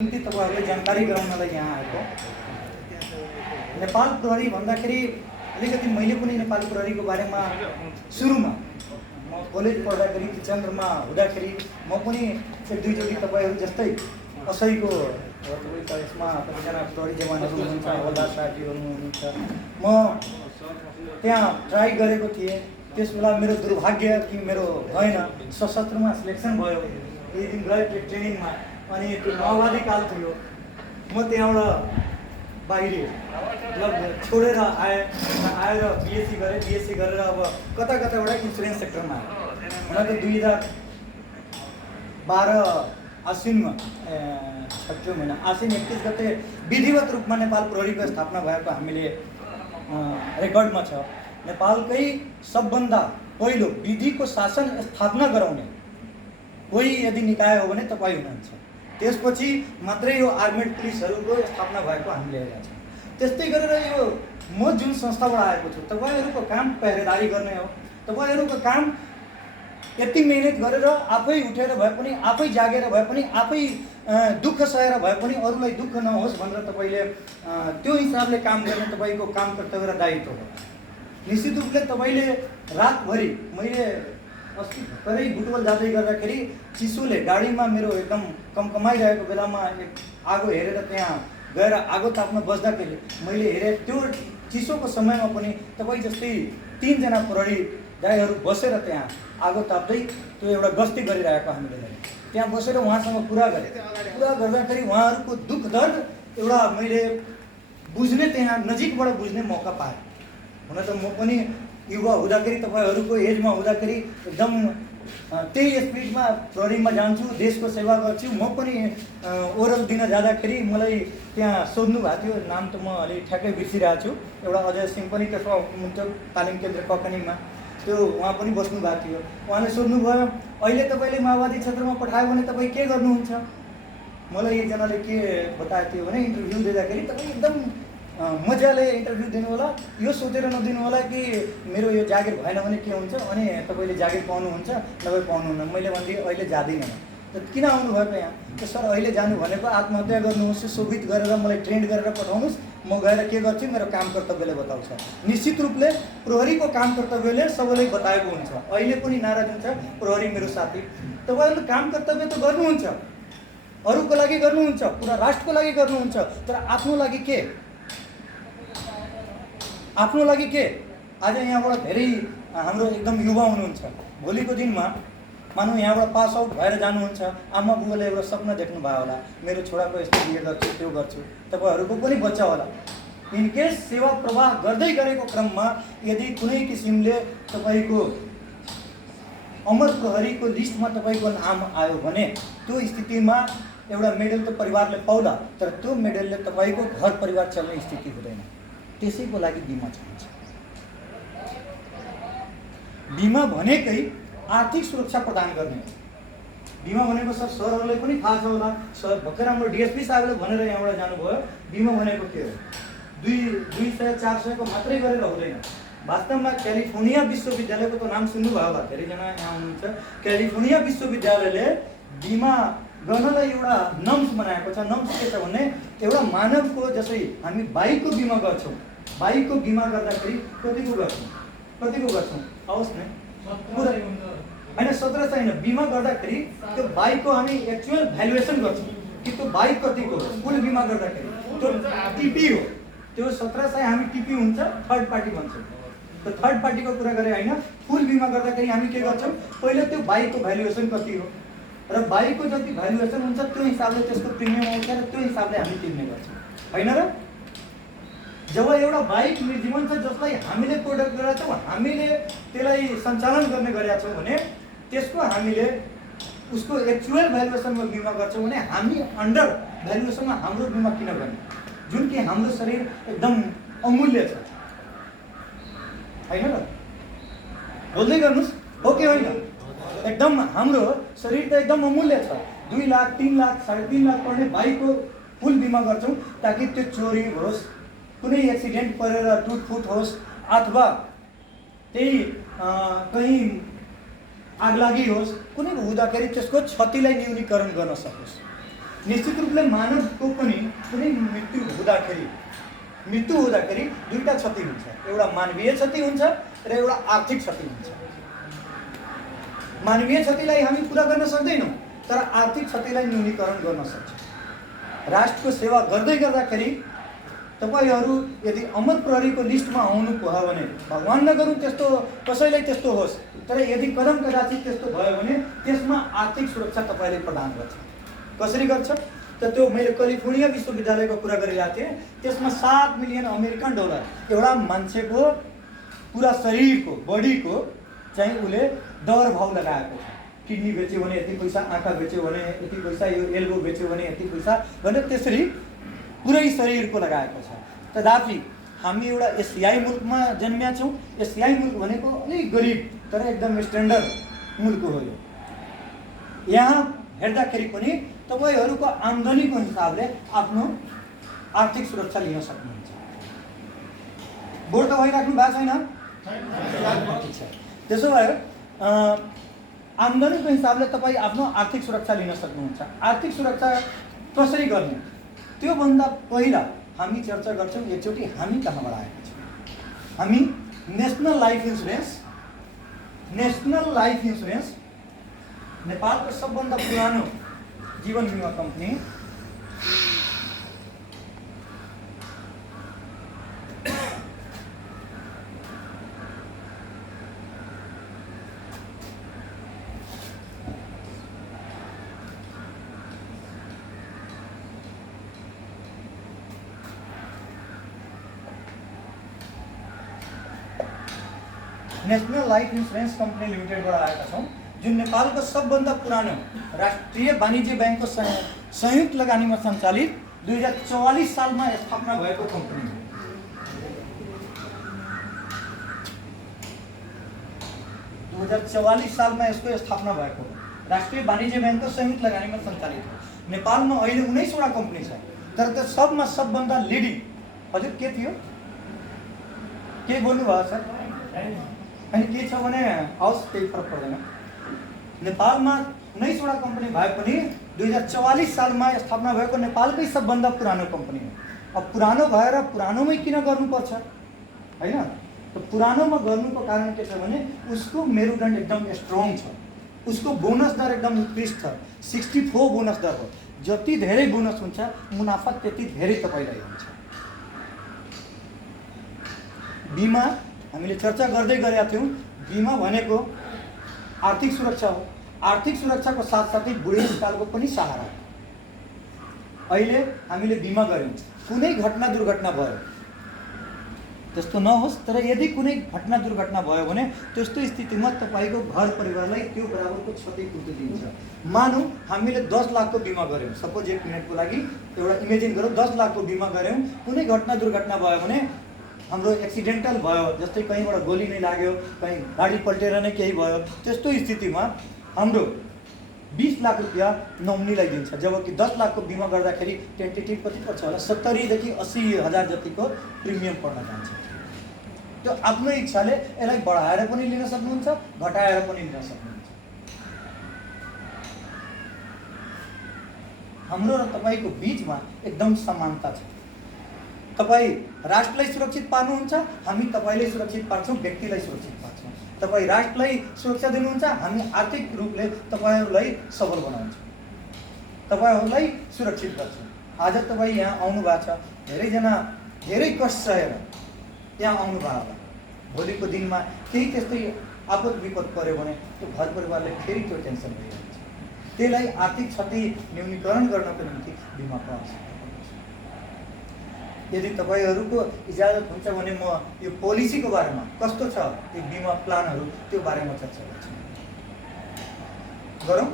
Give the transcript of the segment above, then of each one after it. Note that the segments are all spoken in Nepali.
निम्ति तपाईहरुलाई जानकारी गराउनलाई यहाँ आएको। नेपाल प्रहरी भन्दाखेरि अलिकति मैले पनि नेपाल प्रहरीको बारेमा सुरुमा म कलेज पढ्दाखेरि किचन्द्रमा हुँदाखेरि म पनि एक दुईचोटि तपाईहरु जस्तै असैको तपाईको यसमा कतिजना प्रहरी जवानहरु हुनुहुन्छ, हवलदार साथीहरु हुनुहुन्छ, म त्यहाँ ट्राई गरेको थिएँ। त्यसबेला मेरो दुर्भाग्य कि मेरो भएन, सशस्त्रमा सिलेक्सन भयो। यही दिन गए ट्रेनिङमा अनि त्यो माओवादी काल थियो। म त्यहाँबाट बाहिर मतलब छोडेर आएर बीएससी गरेँ। बीएससी गरेर अब कता कताबाट इन्सुरेन्स सेक्टरमा आएँ। हुन त 2012 आश्विनमा 6 महिना आश्विन 31 गते विधिवत रूपमा नेपाल प्रहरीको स्थापना भएको हामीले रेकर्डमा छ। नेपालकै सबभन्दा पहिलो विधिको शासन स्थापना गराउने कोही यदि निकाय हो भने तपाईँ हुनुहुन्छ। त्यसपछि मात्रै यो आर्मेड पुलिसहरुको स्थापना भएको हामीले हेरेका छौँ। त्यस्तै गरेर यो म जुन संस्थाबाट आएको छु, तपाईहरुको काम पहरेदारी गर्ने हो। तपाईहरुको काम यति मेहनत गरेर आफै उठेर भए पनि, आफै जागेर भए पनि, आफै दुःख सहेर भए पनि अरूलाई दुःख नहोस् भनेर तपाईले त्यो हिसाबले काम गर्ने तपाईको काम कर्तव्य र दायित्व हो। निश्चित रूपले तपाईले रातभरि मैले अस्ति भर्खरै बुटवल जाँदै गर्दाखेरि चिसोले गाडीमा मेरो एकदम कमकमाइरहेको बेलामा आगो हेरेर त्यहाँ गएर आगो ताप्न बस्दाखेरि मैले हेरेँ त्यो चिसोको समयमा पनि तपाईँ जस्तै 3 जना प्रहरी दाइहरू बसेर त्यहाँ आगो ताप्दै त्यो एउटा गस्ती गरिरहेको हामीले देख्यौँ। त्यहाँ बसेर उहाँसँग कुरा गरेँ। कुरा गर्दाखेरि उहाँहरूको दुःख दर्द एउटा मैले बुझ्ने, त्यहाँ नजिकबाट बुझ्ने मौका पाएँ। हुन त म पनि युवा हुँदाखेरि, तपाईहरुको एजमा हुँदाखेरि एकदम त्यही स्पिडमा प्रहरीमा जान्छु, देशको सेवा गर्छु। म पनि ओरल दिन जाँदाखेरि मलाई त्यहाँ सोध्नु भएको थियो, नाम त म अलि ठ्याक्कै बिर्सिरहेको छु। एउटा अजय सिंह पनि त्यसमा हुनुहुन्थ्यो तालिम केन्द्र ककनीमा, त्यो उहाँ पनि बस्नु भएको थियो। उहाँले सोध्नुभयो, अहिले तपाईले माओवादी क्षेत्रमा पठायो भने तपाईँ के गर्नुहुन्छ? मलाई एकजनाले के बताएको थियो भने इन्टरभ्यू दिँदाखेरि तपाईँ एकदम मजाले इन्टरभ्यू दिनु होला, यो सोचेर नदिनु होला कि मेरो यो जागिर भएन भने के हुन्छ, अनि तपाईले जागिर पाउनुहुन्छ नभए पाउनुहुन्न। मैले भनिदिएँ अहिले जाँदिनँ। त किन आउनु भएको यहाँ? त सर अहिले जानु भनेको आत्महत्या गर्नुहोस्, शोभित गरेर मलाई ट्रेन्ड गरेर पठाउनुहोस्, म गएर के गर्छु मेरो काम कर्तव्यले बताउँछ। निश्चित रूपले प्रहरीको काम कर्तव्यले सबैलाई बताएको हुन्छ। अहिले पनि नारा दिन्छ प्रहरी मेरो साथी। तपाईहरुले काम कर्तव्य त गर्नुहुन्छ, अरूको लागि गर्नुहुन्छ, पुरा राष्ट्रको लागि गर्नुहुन्छ, तर आफ्नो लागि के? आफ्नो लागि के? आज यहाँबाट धेरै हाम्रो एकदम युवा हुनुहुन्छ। भोलिको दिनमा मानौ यहाँबाट पास आउट भएर जानुहुन्छ, आमा बुबाले एउटा सपना देख्नु भयो होला, मेरो छोराको यस्तो बिहे गर्छु, त्यो गर्छु। तपाईहरुको पनि बच्चा होला। इनकेस सेवा प्रवाह गर्दै गरेको क्रममा यदि कुनै किसिमले तपाईको अमर प्रहरीको लिस्टमा तपाईको नाम आयो भने त्यो स्थितिमा एउटा मेडल त परिवारले पाउला, तर त्यो मेडलले तपाईको घर परिवार चल्ने स्थिति हुँदैन। त्यसैको लागि बिमा चाहिन्छ। बिमा भनेकै आर्थिक सुरक्षा प्रदान गर्ने हो। बिमा भनेको सर सरहरूलाई पनि थाहा छ होला, सर भर्खर हाम्रो डिएसपी साहबले भनेर यहाँबाट जानुभयो, बिमा भनेको के हो? 200-400 को मात्रै गरेर हुँदैन। वास्तवमा क्यालिफोर्निया विश्वविद्यालयको त नाम सुन्नुभयो होला, धेरैजना यहाँ हुनुहुन्छ। क्यालिफोर्निया विश्वविद्यालयले बिमा गर्नलाई एउटा नम्स बनाएको छ। नम्स के छ भने एउटा मानवको जसै हामी बाइकको बिमा गर्छौँ, बाइकको बिमा गर्दाखेरि कतिको गर्छौँ आओस् न होइन 1700 होइन, बिमा गर्दाखेरि त्यो बाइकको हामी एक्चुअल भ्यालुएसन गर्छौँ कि त्यो बाइक कतिको हो। फुल बिमा गर्दाखेरि त्यो टिपी हो, त्यो 1700 हामी टिपी हुन्छ, थर्ड पार्टी भन्छौँ। त्यो थर्ड पार्टीको कुरा गरे होइन, फुल बिमा गर्दाखेरि हामी के गर्छौँ, पहिला त्यो बाइकको भ्यालुएसन कति हो र बाइकको जति भ्यालुएसन हुन्छ त्यो हिसाबले त्यसको प्रिमियम आउँछ र त्यो हिसाबले हामी तिर्ने गर्छौँ, होइन र? जब एउटा बाइक निर्जीवन छ जसलाई हामीले प्रोडक्ट गरेका छौँ, हामीले त्यसलाई सञ्चालन गर्ने गरेका छौँ भने त्यसको हामीले उसको एक्चुअल भ्यालुएसनमा बिमा गर्छौँ भने हामी अन्डर भ्यालुएसनमा हाम्रो बिमा किन गर्ने? जुन कि हाम्रो शरीर एकदम अमूल्य छ, होइन र? बोल्दै गर्नुहोस्, हो कि होइन? एकदम हाम्रो शरीर त एकदम अमूल्य छ। 2 लाख 3 लाख 3.5 लाख पर्ने बाइकको फुल बिमा गर्छौँ ताकि त्यो चोरी होस्, कुनै एक्सिडेन्ट परेर टुटफुट होस्, अथवा त्यही कहीँ आगलागी होस्, कुनै हुँदाखेरि त्यसको क्षतिलाई न्यूनीकरण गर्न सकोस्। निश्चित रूपले मानवको पनि कुनै मृत्यु हुँदाखेरि दुईटा क्षति हुन्छ, एउटा मानवीय क्षति हुन्छ र एउटा आर्थिक क्षति हुन्छ। मानवीय क्षतिलाई हामी पूरा गर्न सक्दैनौँ, तर आर्थिक क्षतिलाई न्यूनीकरण गर्न सक्छौँ। राष्ट्रको सेवा गर्दै गर्दाखेरि तपाईहरू यदि अमर प्रहरीको लिस्टमा आउनु भयो भने, भगवान नगरौँ त्यस्तो कसैलाई त्यस्तो होस्, तर यदि कदम कदाचित त्यस्तो भयो भने त्यसमा आर्थिक सुरक्षा तपाईँले प्रदान गर्छ। कसरी गर्छ त त्यो मैले क्यालिफोर्निया विश्वविद्यालयको कुरा गरिरहेको थिएँ। त्यसमा $7 मिलियन अमेरिकन एउटा मान्छेको पुरा शरीरको बडीको चाहिँ उसले दर भाव लगाएको छ। किडनी बेच्यो भने यति पैसा, आँखा बेच्यो भने यति पैसा, यो एल्बो बेच्यो भने यति पैसा भनेर त्यसरी पुरै शरीरको लगाएको छ। तथापि हामी एउटा एसियाई मुल्कमा जन्मिया छौँ। एसियाई मुल्क भनेको अलिक गरिब तर एकदम स्ट्यान्डर्ड मुल्क हो यो। यहाँ हेर्दाखेरि पनि तपाईहरूको आम्दानीको हिसाबले आफ्नो आर्थिक सुरक्षा लिन सक्नुहुन्छ। बोर्ड त भइराख्नु भएको छैन? त्यसो भए आम्दानीको हिसाबले तपाईँ आफ्नो आर्थिक सुरक्षा लिन सक्नुहुन्छ। आर्थिक सुरक्षा कसरी गर्ने त्योभन्दा पहिला हामी चर्चा गर्छौँ एकचोटि हामी कहाँबाट आएका छौँ। हामी नेसनल लाइफ इन्सुरेन्स नेपालको सबभन्दा पुरानो जीवन बिमा कम्पनी नेशनल लाइफ इन्सुरेन्स कंपनी लिमिटेडबाट आएका छौँ, जुन नेपालको सबभन्दा पुरानो राष्ट्रिय वाणिज्य बैंकको संयुक्त लगानीमा सञ्चालित 2044 सालमा स्थापना भएको कम्पनी हो। 2044 सालमा यसको स्थापना भएको राष्ट्रिय वाणिज्य बैंकको संयुक्त लगानीमा सञ्चालित हो। नेपालमा अहिले 19वटा कम्पनी छ, तर त्यो सबमा सबभन्दा लिडिङ हजुर के थियो? के बोल्नु भयो सर? अनि के छ भने हाउस केही फरक पर्दैन। नेपालमा 19वटा कम्पनी भए पनि 2044 सालमा स्थापना भएको नेपालकै सबभन्दा पुरानो कम्पनी हो। अब पुरानो भएर पुरानोमै किन गर्नुपर्छ हैन? त पुरानोमा गर्नुको कारण के छ भने उसको मेरुदण्ड एकदम स्ट्रङ छ, उसको बोनस दर एकदम उत्कृष्ट छ। 64 बोनस दर हो। जति धेरै बोनस हुन्छ मुनाफा त्यति धेरै तपाईलाई हुन्छ। बीमा हामीले चर्चा गर्दै गरेका थियौँ। बीमा भनेको आर्थिक सुरक्षा हो। आर्थिक सुरक्षाको साथसाथै बुढेसकालको पनि सहारा हो। अहिले हामीले बीमा गर्यौँ, कुनै घटना दुर्घटना भयो, त्यस्तो नहोस्, तर यदि कुनै घटना दुर्घटना भयो भने त्यस्तो स्थितिमा तपाईँको घर परिवारलाई त्यो बराबरको क्षतिपूर्ति दिन्छ। मानौँ हामीले 10 लाखको बीमा गर्यौँ, सपोज 1 मिनटको लागि एउटा इमेजिन गरौँ, 10 लाखको बीमा गर्यौँ। कुनै घटना दुर्घटना भयो भने हाम्रो एक्सिडेन्टल भयो, जस्तै कहीँबाट गोली नै लाग्यो, कहीँ गाडी पल्टेर नै केही भयो, त्यस्तो स्थितिमा हाम्रो 20 लाख रुपियाँ नोमिनीलाई दिन्छ। जबकि 10 लाखको बीमा गर्दाखेरि टेन्टेटिभ कति पर्छ होला? 70 देखि 80 हजार जतिको प्रिमियम पर्न जान्छ। त्यो आफ्नो इच्छाले यसलाई बढाएर पनि लिन सक्नुहुन्छ, घटाएर पनि लिन सक्नुहुन्छ। हाम्रो र तपाईँको बिचमा एकदम समानता छ। तपाईँ राष्ट्रलाई सुरक्षित पार्नुहुन्छ, हामी तपाईँलाई सुरक्षित पार्छौँ, व्यक्तिलाई सुरक्षित पार्छौँ। तपाईँ राष्ट्रलाई सुरक्षा दिनुहुन्छ, हामी आर्थिक रूपले तपाईँहरूलाई सबल बनाउँछौँ, तपाईँहरूलाई सुरक्षित गर्छौँ। आज तपाईँ यहाँ आउनु भएको छ, धेरैजना धेरै कष्ट सहेर यहाँ आउनु भएको होला। भोलिको दिनमा केही त्यस्तै आपद विपद पर्यो भने त्यो घर परिवारले फेरि त्यो टेन्सन भइरहन्छ। त्यसलाई आर्थिक क्षति न्यूनीकरण गर्नको निम्ति बिमाको आवश्यकता। यदि तपाईहरूको इजाजत हुन्छ भने म यो पोलिसीको बारेमा कस्तो छ त्यो बिमा प्लानहरू त्यो बारेमा चर्चा गर्छु। गरौँ?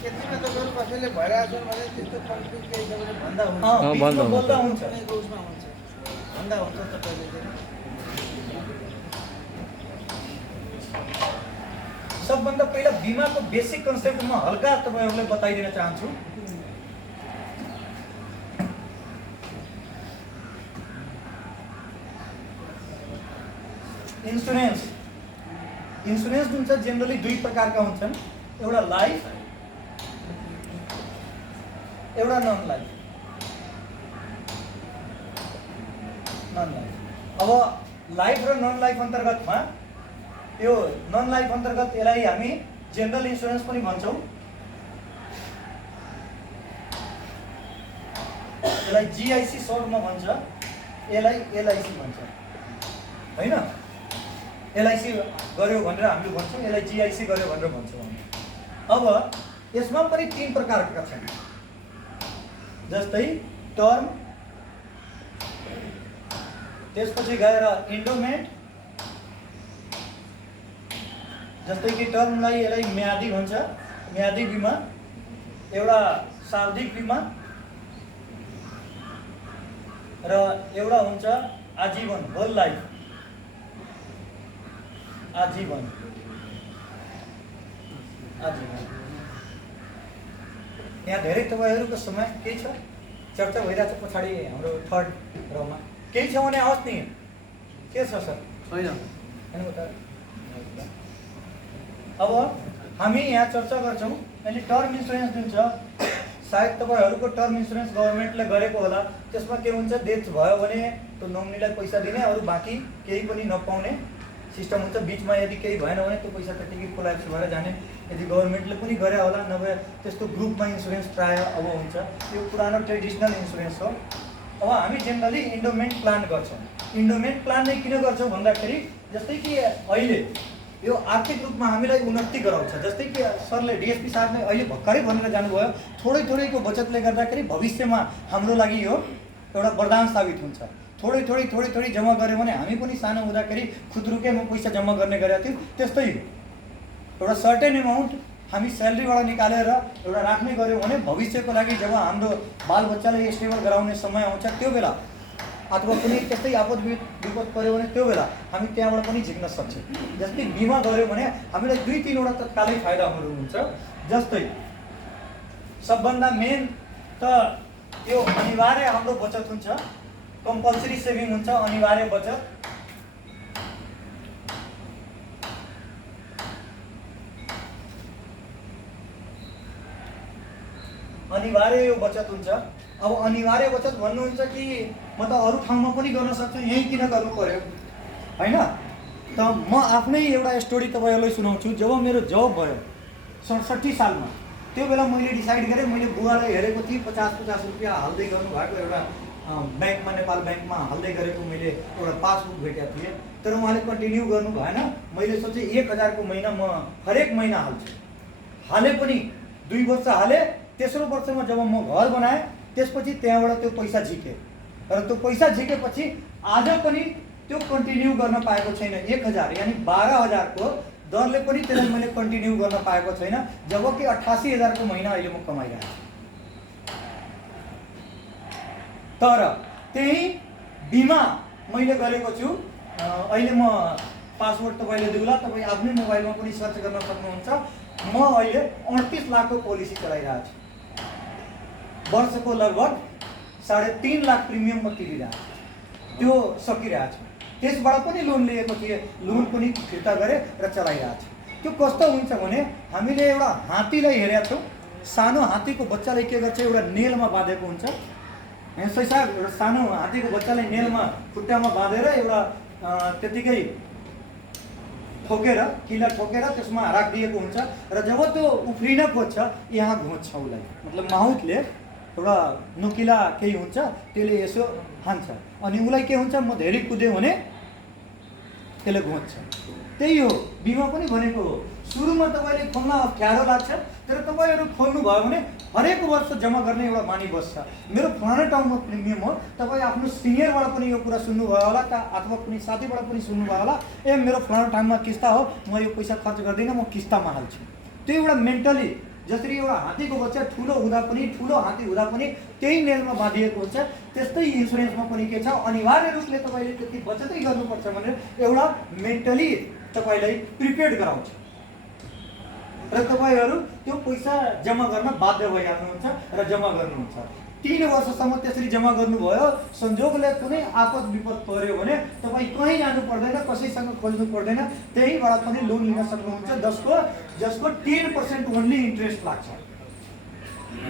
यतिमा त गरौँ, कसैले भइरहेको छ भने त्यस्तो कन्फ्लिक्ट केही छ भने भन्दा हुन्छ, बोल्दा हुन्छ, उसमा हुन्छ भन्दा हुन्छ। तपाईँले सबभन्दा पहिला बिमाको बेसिक कन्सेप्ट म हल्का तपाईँहरूलाई बताइदिन चाहन्छु। इन्सुरेन्स जुन छ जेनरली दुई प्रकारका हुन्छन्। एउटा लाइफ, एउटा नन लाइफ। अब लाइफ र नन लाइफ अन्तर्गतमा यो नन लाइफ अन्तर्गत यसलाई हामी जेनरल इन्सुरेन्स पनि भन्छौँ, यसलाई जिआइसी सर्टमा भन्छ, यसलाई एलआइसी भन्छ होइन। एलआइसी गर्यो भनेर हामीले भन्छौँ, यसलाई जिआइसी गर्यो भनेर भन्छौँ हामी। अब यसमा पनि 3 प्रकारका छन्, जस्तै टर्म, त्यसपछि गएर इन्डोमेन्ट, जस्तै कि टर्मलाई यसलाई म्यादी भन्छ, म्यादी बिमा, एउटा शाब्दिक बिमा र एउटा हुन्छ आजीवन, होल लाइफ, आजीवन। यहाँ धेरै तपाईँहरूको समय केही छ, चर्चा भइरहेको छ पछाडि हाम्रो थर्ड रोमा, केही छ भने आवाज नि के छ सर? होइन। अब हामी यहाँ चर्चा गर्छौँ अहिले टर्म इन्सुरेन्स जुन छ, सायद तपाईँहरूको टर्म इन्सुरेन्स गभर्मेन्टले गरेको होला। त्यसमा के हुन्छ, डेथ भयो भने त्यो नोमिनीलाई पैसा दिने, अरू बाँकी केही पनि नपाउने सिस्टम हुन्छ। बिचमा यदि केही भएन भने त्यो पैसा त्यतिकै कोल्याप्स भएर जाने, यदि गभर्मेन्टले पनि गरे होला, नभए त्यस्तो ग्रुपमा इन्सुरेन्स प्रायः अब हुन्छ। यो पुरानो ट्रेडिसनल इन्सुरेन्स हो। अब हामी जेनरली इन्डोमेन्ट प्लान गर्छौँ। इन्डोमेन्ट प्लान नै किन गर्छौँ भन्दाखेरि, जस्तै कि अहिले यो आर्थिक रूपमा हामीलाई उन्नति गराउँछ। जस्तै कि सरले, डिएसपी साहबले अहिले भर्खरै भनेर जानुभयो, थोरै थोरैको बचतले गर्दाखेरि भविष्यमा हाम्रो लागि यो एउटा वरदान साबित हुन्छ। थोरै थोरै जम्मा गऱ्यो भने, हामी पनि सानो हुँदाखेरि खुद्रुकैमा पैसा जम्मा गर्ने गरेका थियौँ, त्यस्तै एउटा सर्टेन एमाउन्ट हामी स्यालेरीबाट निकालेर एउटा राख्ने गऱ्यौँ भने भविष्यको लागि जब हाम्रो बालबच्चालाई स्टेबल गराउने समय आउँछ त्यो बेला, अथवा कुनै त्यस्तै आपद विपद पऱ्यो भने त्यो बेला हामी त्यहाँबाट पनि झिक्न सक्छौँ। जस्तै बिमा गऱ्यो भने हामीलाई 2-3वटा तत्कालै फाइदाहरू हुन्छ। जस्तै सबभन्दा मेन त यो अनिवार्य हाम्रो बचत हुन्छ, कम्पल्सरी सेभिङ हुन्छ, अनिवार्य बचत। अनिवार्य यो बचत हुन्छ। अब अनिवार्य बचत भन्नुहुन्छ कि म त अरू ठाउँमा पनि गर्न सक्छु, यहीँ किन गर्नु पर्यो होइन? त म आफ्नै एउटा स्टोरी तपाईँहरूलाई सुनाउँछु। जब मेरो जब भयो 67 सालमा, त्यो बेला मैले डिसाइड गरेँ, मैले बुवालाई हेरेको थिएँ 50-50 रुपियाँ हाल्दै गर्नुभएको एउटा ब्याङ्कमा, नेपाल ब्याङ्कमा हाल्दै गरेको मैले एउटा पासबुक भेटेको थिएँ। तर उहाँले कन्टिन्यू गर्नु भएन। मैले सोचेँ 1000 को महिना म हरेक महिना हाल्छु। हाले पनि 2 वर्ष हालेँ। तेस्रो वर्षमा जब म घर बनाएँ, त्यसपछि त्यहाँबाट त्यो पैसा झिकेँ। र त्यो पैसा झिकेपछि आज पनि त्यो कन्टिन्यू गर्न पाएको छैन। 1000 यानि 12000 को दरले पनि त्यसलाई मैले कन्टिन्यू गर्न पाएको छैन, जबकि 88,000 को महिना अहिले म कमाइरहेको छु। तर त्यही बिमा मैले गरेको छु। अहिले म पासवर्ड तपाईँले दिउँला, तपाईँ आफ्नै मोबाइलमा पनि सर्च गर्न सक्नुहुन्छ। म अहिले 38 लाख को पोलिसी चलाइरहेको छु। वर्षको लगभग 3.5 लाख प्रिमियम म तिरिरहेको छु। त्यो सकिरहेको छु। त्यसबाट पनि लोन लिएको थिएँ, लोन पनि फिर्ता गरेँ र चलाइरहेको छु। त्यो कस्तो हुन्छ भने, हामीले एउटा हात्तीलाई हेरेका छौँ। सानो हात्तीको बच्चालाई के गर्छ, एउटा नेलमा बाँधेको हुन्छ। यसै साहब, एउटा सानो हात्तीको बच्चालाई नेलमा खुट्टामा बाँधेर एउटा त्यतिकै ठोकेर, किला ठोकेर त्यसमा राखिदिएको हुन्छ। र जब त्यो उफ्रिन खोज्छ, यहाँ घोच्छ उसलाई, मतलब माहुतले एउटा नुकिला केही हुन्छ, त्यसले यसो हान्छ। अनि उसलाई के हुन्छ, म धेरै कुदेँ भने त्यसले घोच्छ। त्यही हो बिमा पनि भनेको हो। सुरुमा तपाईँले खोल्न अप्ठ्यारो लाग्छ, तर तपाईँहरू खोल्नुभयो भने हरेक वर्ष जम्मा गर्ने एउटा बानी बस्छ। मेरो फलाना ठाउँमा प्रिमियम हो, तपाईँ आफ्नो सिनियरबाट पनि यो कुरा सुन्नुभयो होला, अथवा कुनै साथीबाट पनि सुन्नुभयो होला, ए मेरो फलाना ठाउँमा किस्ता हो, म यो पैसा खर्च गर्दिनँ, म किस्तामा हाल्छु। त्यो एउटा मेन्टली, जसरी एउटा हात्तीको बच्चा ठुलो हुँदा पनि, ठुलो हात्ती हुँदा पनि त्यही नेलमा बाँधिएको हुन्छ, त्यस्तै इन्सुरेन्समा पनि के छ, अनिवार्य रूपले तपाईँले त्यति बचतै गर्नुपर्छ भनेर एउटा मेन्टली तपाईँलाई प्रिपेयर्ड गराउँछ। र तपाईँहरू त्यो पैसा जम्मा गर्न बाध्य भइहाल्नुहुन्छ र जम्मा गर्नुहुन्छ। 3 वर्षसम्म त्यसरी जम्मा गर्नुभयो, संजोगले कुनै आपद विपद पर्यो भने तपाईँ कहीँ जानु पर्दैन, कसैसँग खोज्नु पर्दैन, त्यहीबाट पनि लोन लिन सक्नुहुन्छ, जसको 10% ओन्ली इन्ट्रेस्ट लाग्छ,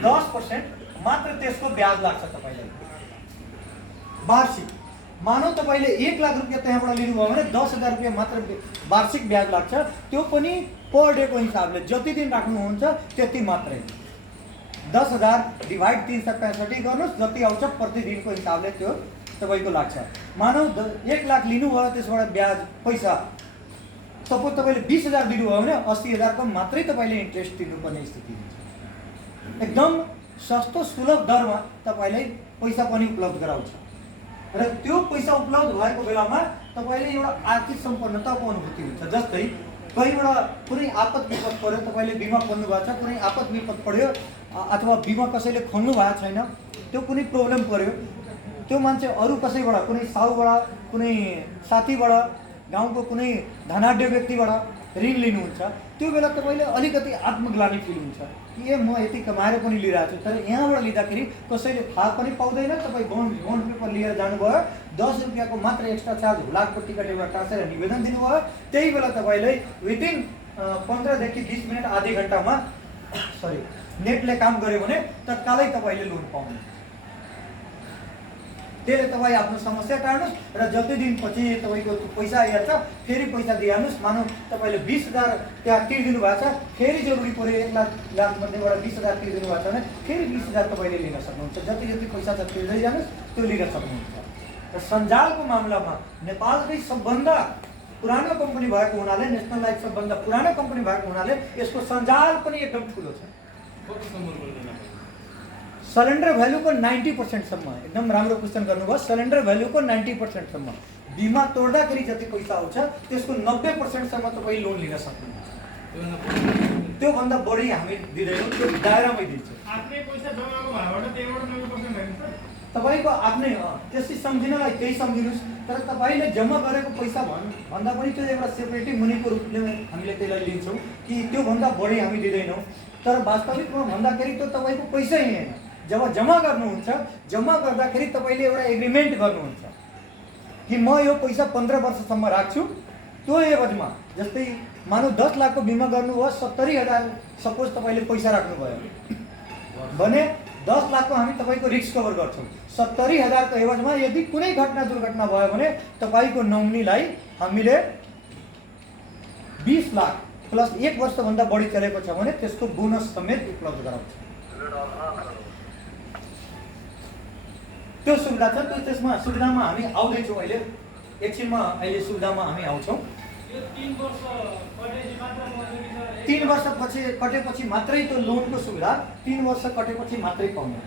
10% मात्र त्यसको ब्याज लाग्छ तपाईँलाई वार्षिक। मानौ तपाईँले 1 लाख रुपियाँ त्यहाँबाट लिनुभयो भने 10,000 रुपियाँ मात्र वार्षिक ब्याज लाग्छ, त्यो पनि पर डेको हिसाबले जति दिन राख्नुहुन्छ त्यति मात्रै। 10,000 डिभाइड 365 गर्नुहोस्, जति आउँछ प्रतिदिनको हिसाबले त्यो तपाईँको लाग्छ। मानौ 1 लाख लिनुभयो, त्यसबाट ब्याज पैसा सपोज तपाईँले 20,000 दिनुभयो भने 80,000 को मात्रै तपाईँले इन्ट्रेस्ट तिर्नुपर्ने स्थिति हुन्छ। एकदम सस्तो सुलभ दरमा तपाईँलाई पैसा पनि उपलब्ध गराउँछ र त्यो पैसा उपलब्ध भएको बेलामा तपाईँले एउटा आर्थिक सम्पन्नताको अनुभूति हुन्छ। जस्तै कहीँबाट कुनै आपद विपद पर्यो, तपाईँले बिमा खोल्नु भएको छ, कुनै आपद विपद पर्यो अथवा बिमा कसैले खोल्नु भएको छैन, त्यो कुनै प्रब्लम पर्यो, त्यो मान्छे अरू कसैबाट, कुनै साहुबाट, कुनै साथीबाट, गाउँको कुनै धनाढ्य व्यक्तिबाट ऋण लिनुहुन्छ, त्यो बेला तपाईँले अलिकति आत्मग्लानी फिल हुन्छ कि म यति कमाएर पनि लिइरहेको छु, तर यहाँबाट लिँदाखेरि कसैले थाहा पनि पाउँदैन। तपाईँ बन्ड पेपर लिएर जानुभयो, 10 रुपियाँको मात्र एक्स्ट्रा चार्ज हुलाकको टिकट एउटा टाँसेर निवेदन दिनुभयो, त्यही बेला तपाईँलाई विदिन 15 देखि 20 मिनट आधी घन्टामा नेटले काम गर्यो भने तत्कालै तपाईँले लोन पाउनुहुन्छ। त्यसले तपाईँ आफ्नो समस्या टार्नुहोस् र जति दिनपछि तपाईँको पैसा आइहाल्छ फेरि पैसा दिइहाल्नुहोस्। मानौ तपाईँले 20,000 त्यहाँ तिर्दिनु भएको छ, फेरि जरुरी पऱ्यो 1 लाख मध्येबाट 20,000 तिर्दिनु भएको छ भने फेरि 20,000 तपाईँले लिन सक्नुहुन्छ। जति जति पैसा छ तिर्दै जानुहोस्, त्यो लिन सक्नुहुन्छ। र सञ्जालको मामलामा नेपालकै सबभन्दा पुरानो कम्पनी भएको हुनाले, नेसनल लाइफ सबभन्दा पुरानो कम्पनी भएको हुनाले यसको सञ्जाल पनि एकदम ठुलो छ। सरेन्डर भ्यालुको 90% सम्म, एकदम राम्रो क्वेसन गर्नुभयो। सरेन्डर भ्यालुको 90% सम्म बिमा तोड्दाखेरि जति पैसा आउँछ त्यसको 90% सम्म तपाईँ लोन लिन सक्नुहुन्छ। त्योभन्दा बढी हामी दिँदैनौँ, त्यो दायरामै दिन्छौँ। तपाईँको आफ्नै त्यसै सम्झिनलाई त्यही सम्झिनुहोस्, तर तपाईँले जम्मा गरेको पैसा भन्दा पनि त्यो एउटा सेपरेटै मुनिको रूपले हामीले त्यसलाई लिन्छौँ कि त्योभन्दा बढी हामी दिँदैनौँ। तर वास्तविकमा भन्दाखेरि त्यो तपाईँको पैसै होइन। जब जम्मा गर्नुहुन्छ, जम्मा गर्दाखेरि तपाईँले एउटा एग्रिमेन्ट गर्नुहुन्छ कि म यो पैसा 15 वर्षसम्म राख्छु, त्यो एवजमा जस्तै मानौ 10 लाखको बिमा गर्नुभयो, 70,000 सपोज तपाईँले पैसा राख्नुभयो भने 10 लाखको हामी तपाईँको रिस्क कभर गर्छौँ। 70,000 को एवजमा यदि कुनै घटना दुर्घटना भयो भने तपाईँको नोमिनीलाई हामीले 20 लाख प्लस 1 वर्षभन्दा बढी चलेको छ भने त्यसको बोनस समेत उपलब्ध गराउँछ। त्यो सुविधा छ। त्यसमा सुविधामा हामी आउँदैछौँ अहिले, एकछिनमा अहिले सुविधामा हामी आउँछौँ। 3 वर्ष कटेपछि मात्रै त्यो लोनको सुविधा 3 वर्ष कटेपछि मात्रै पाउने।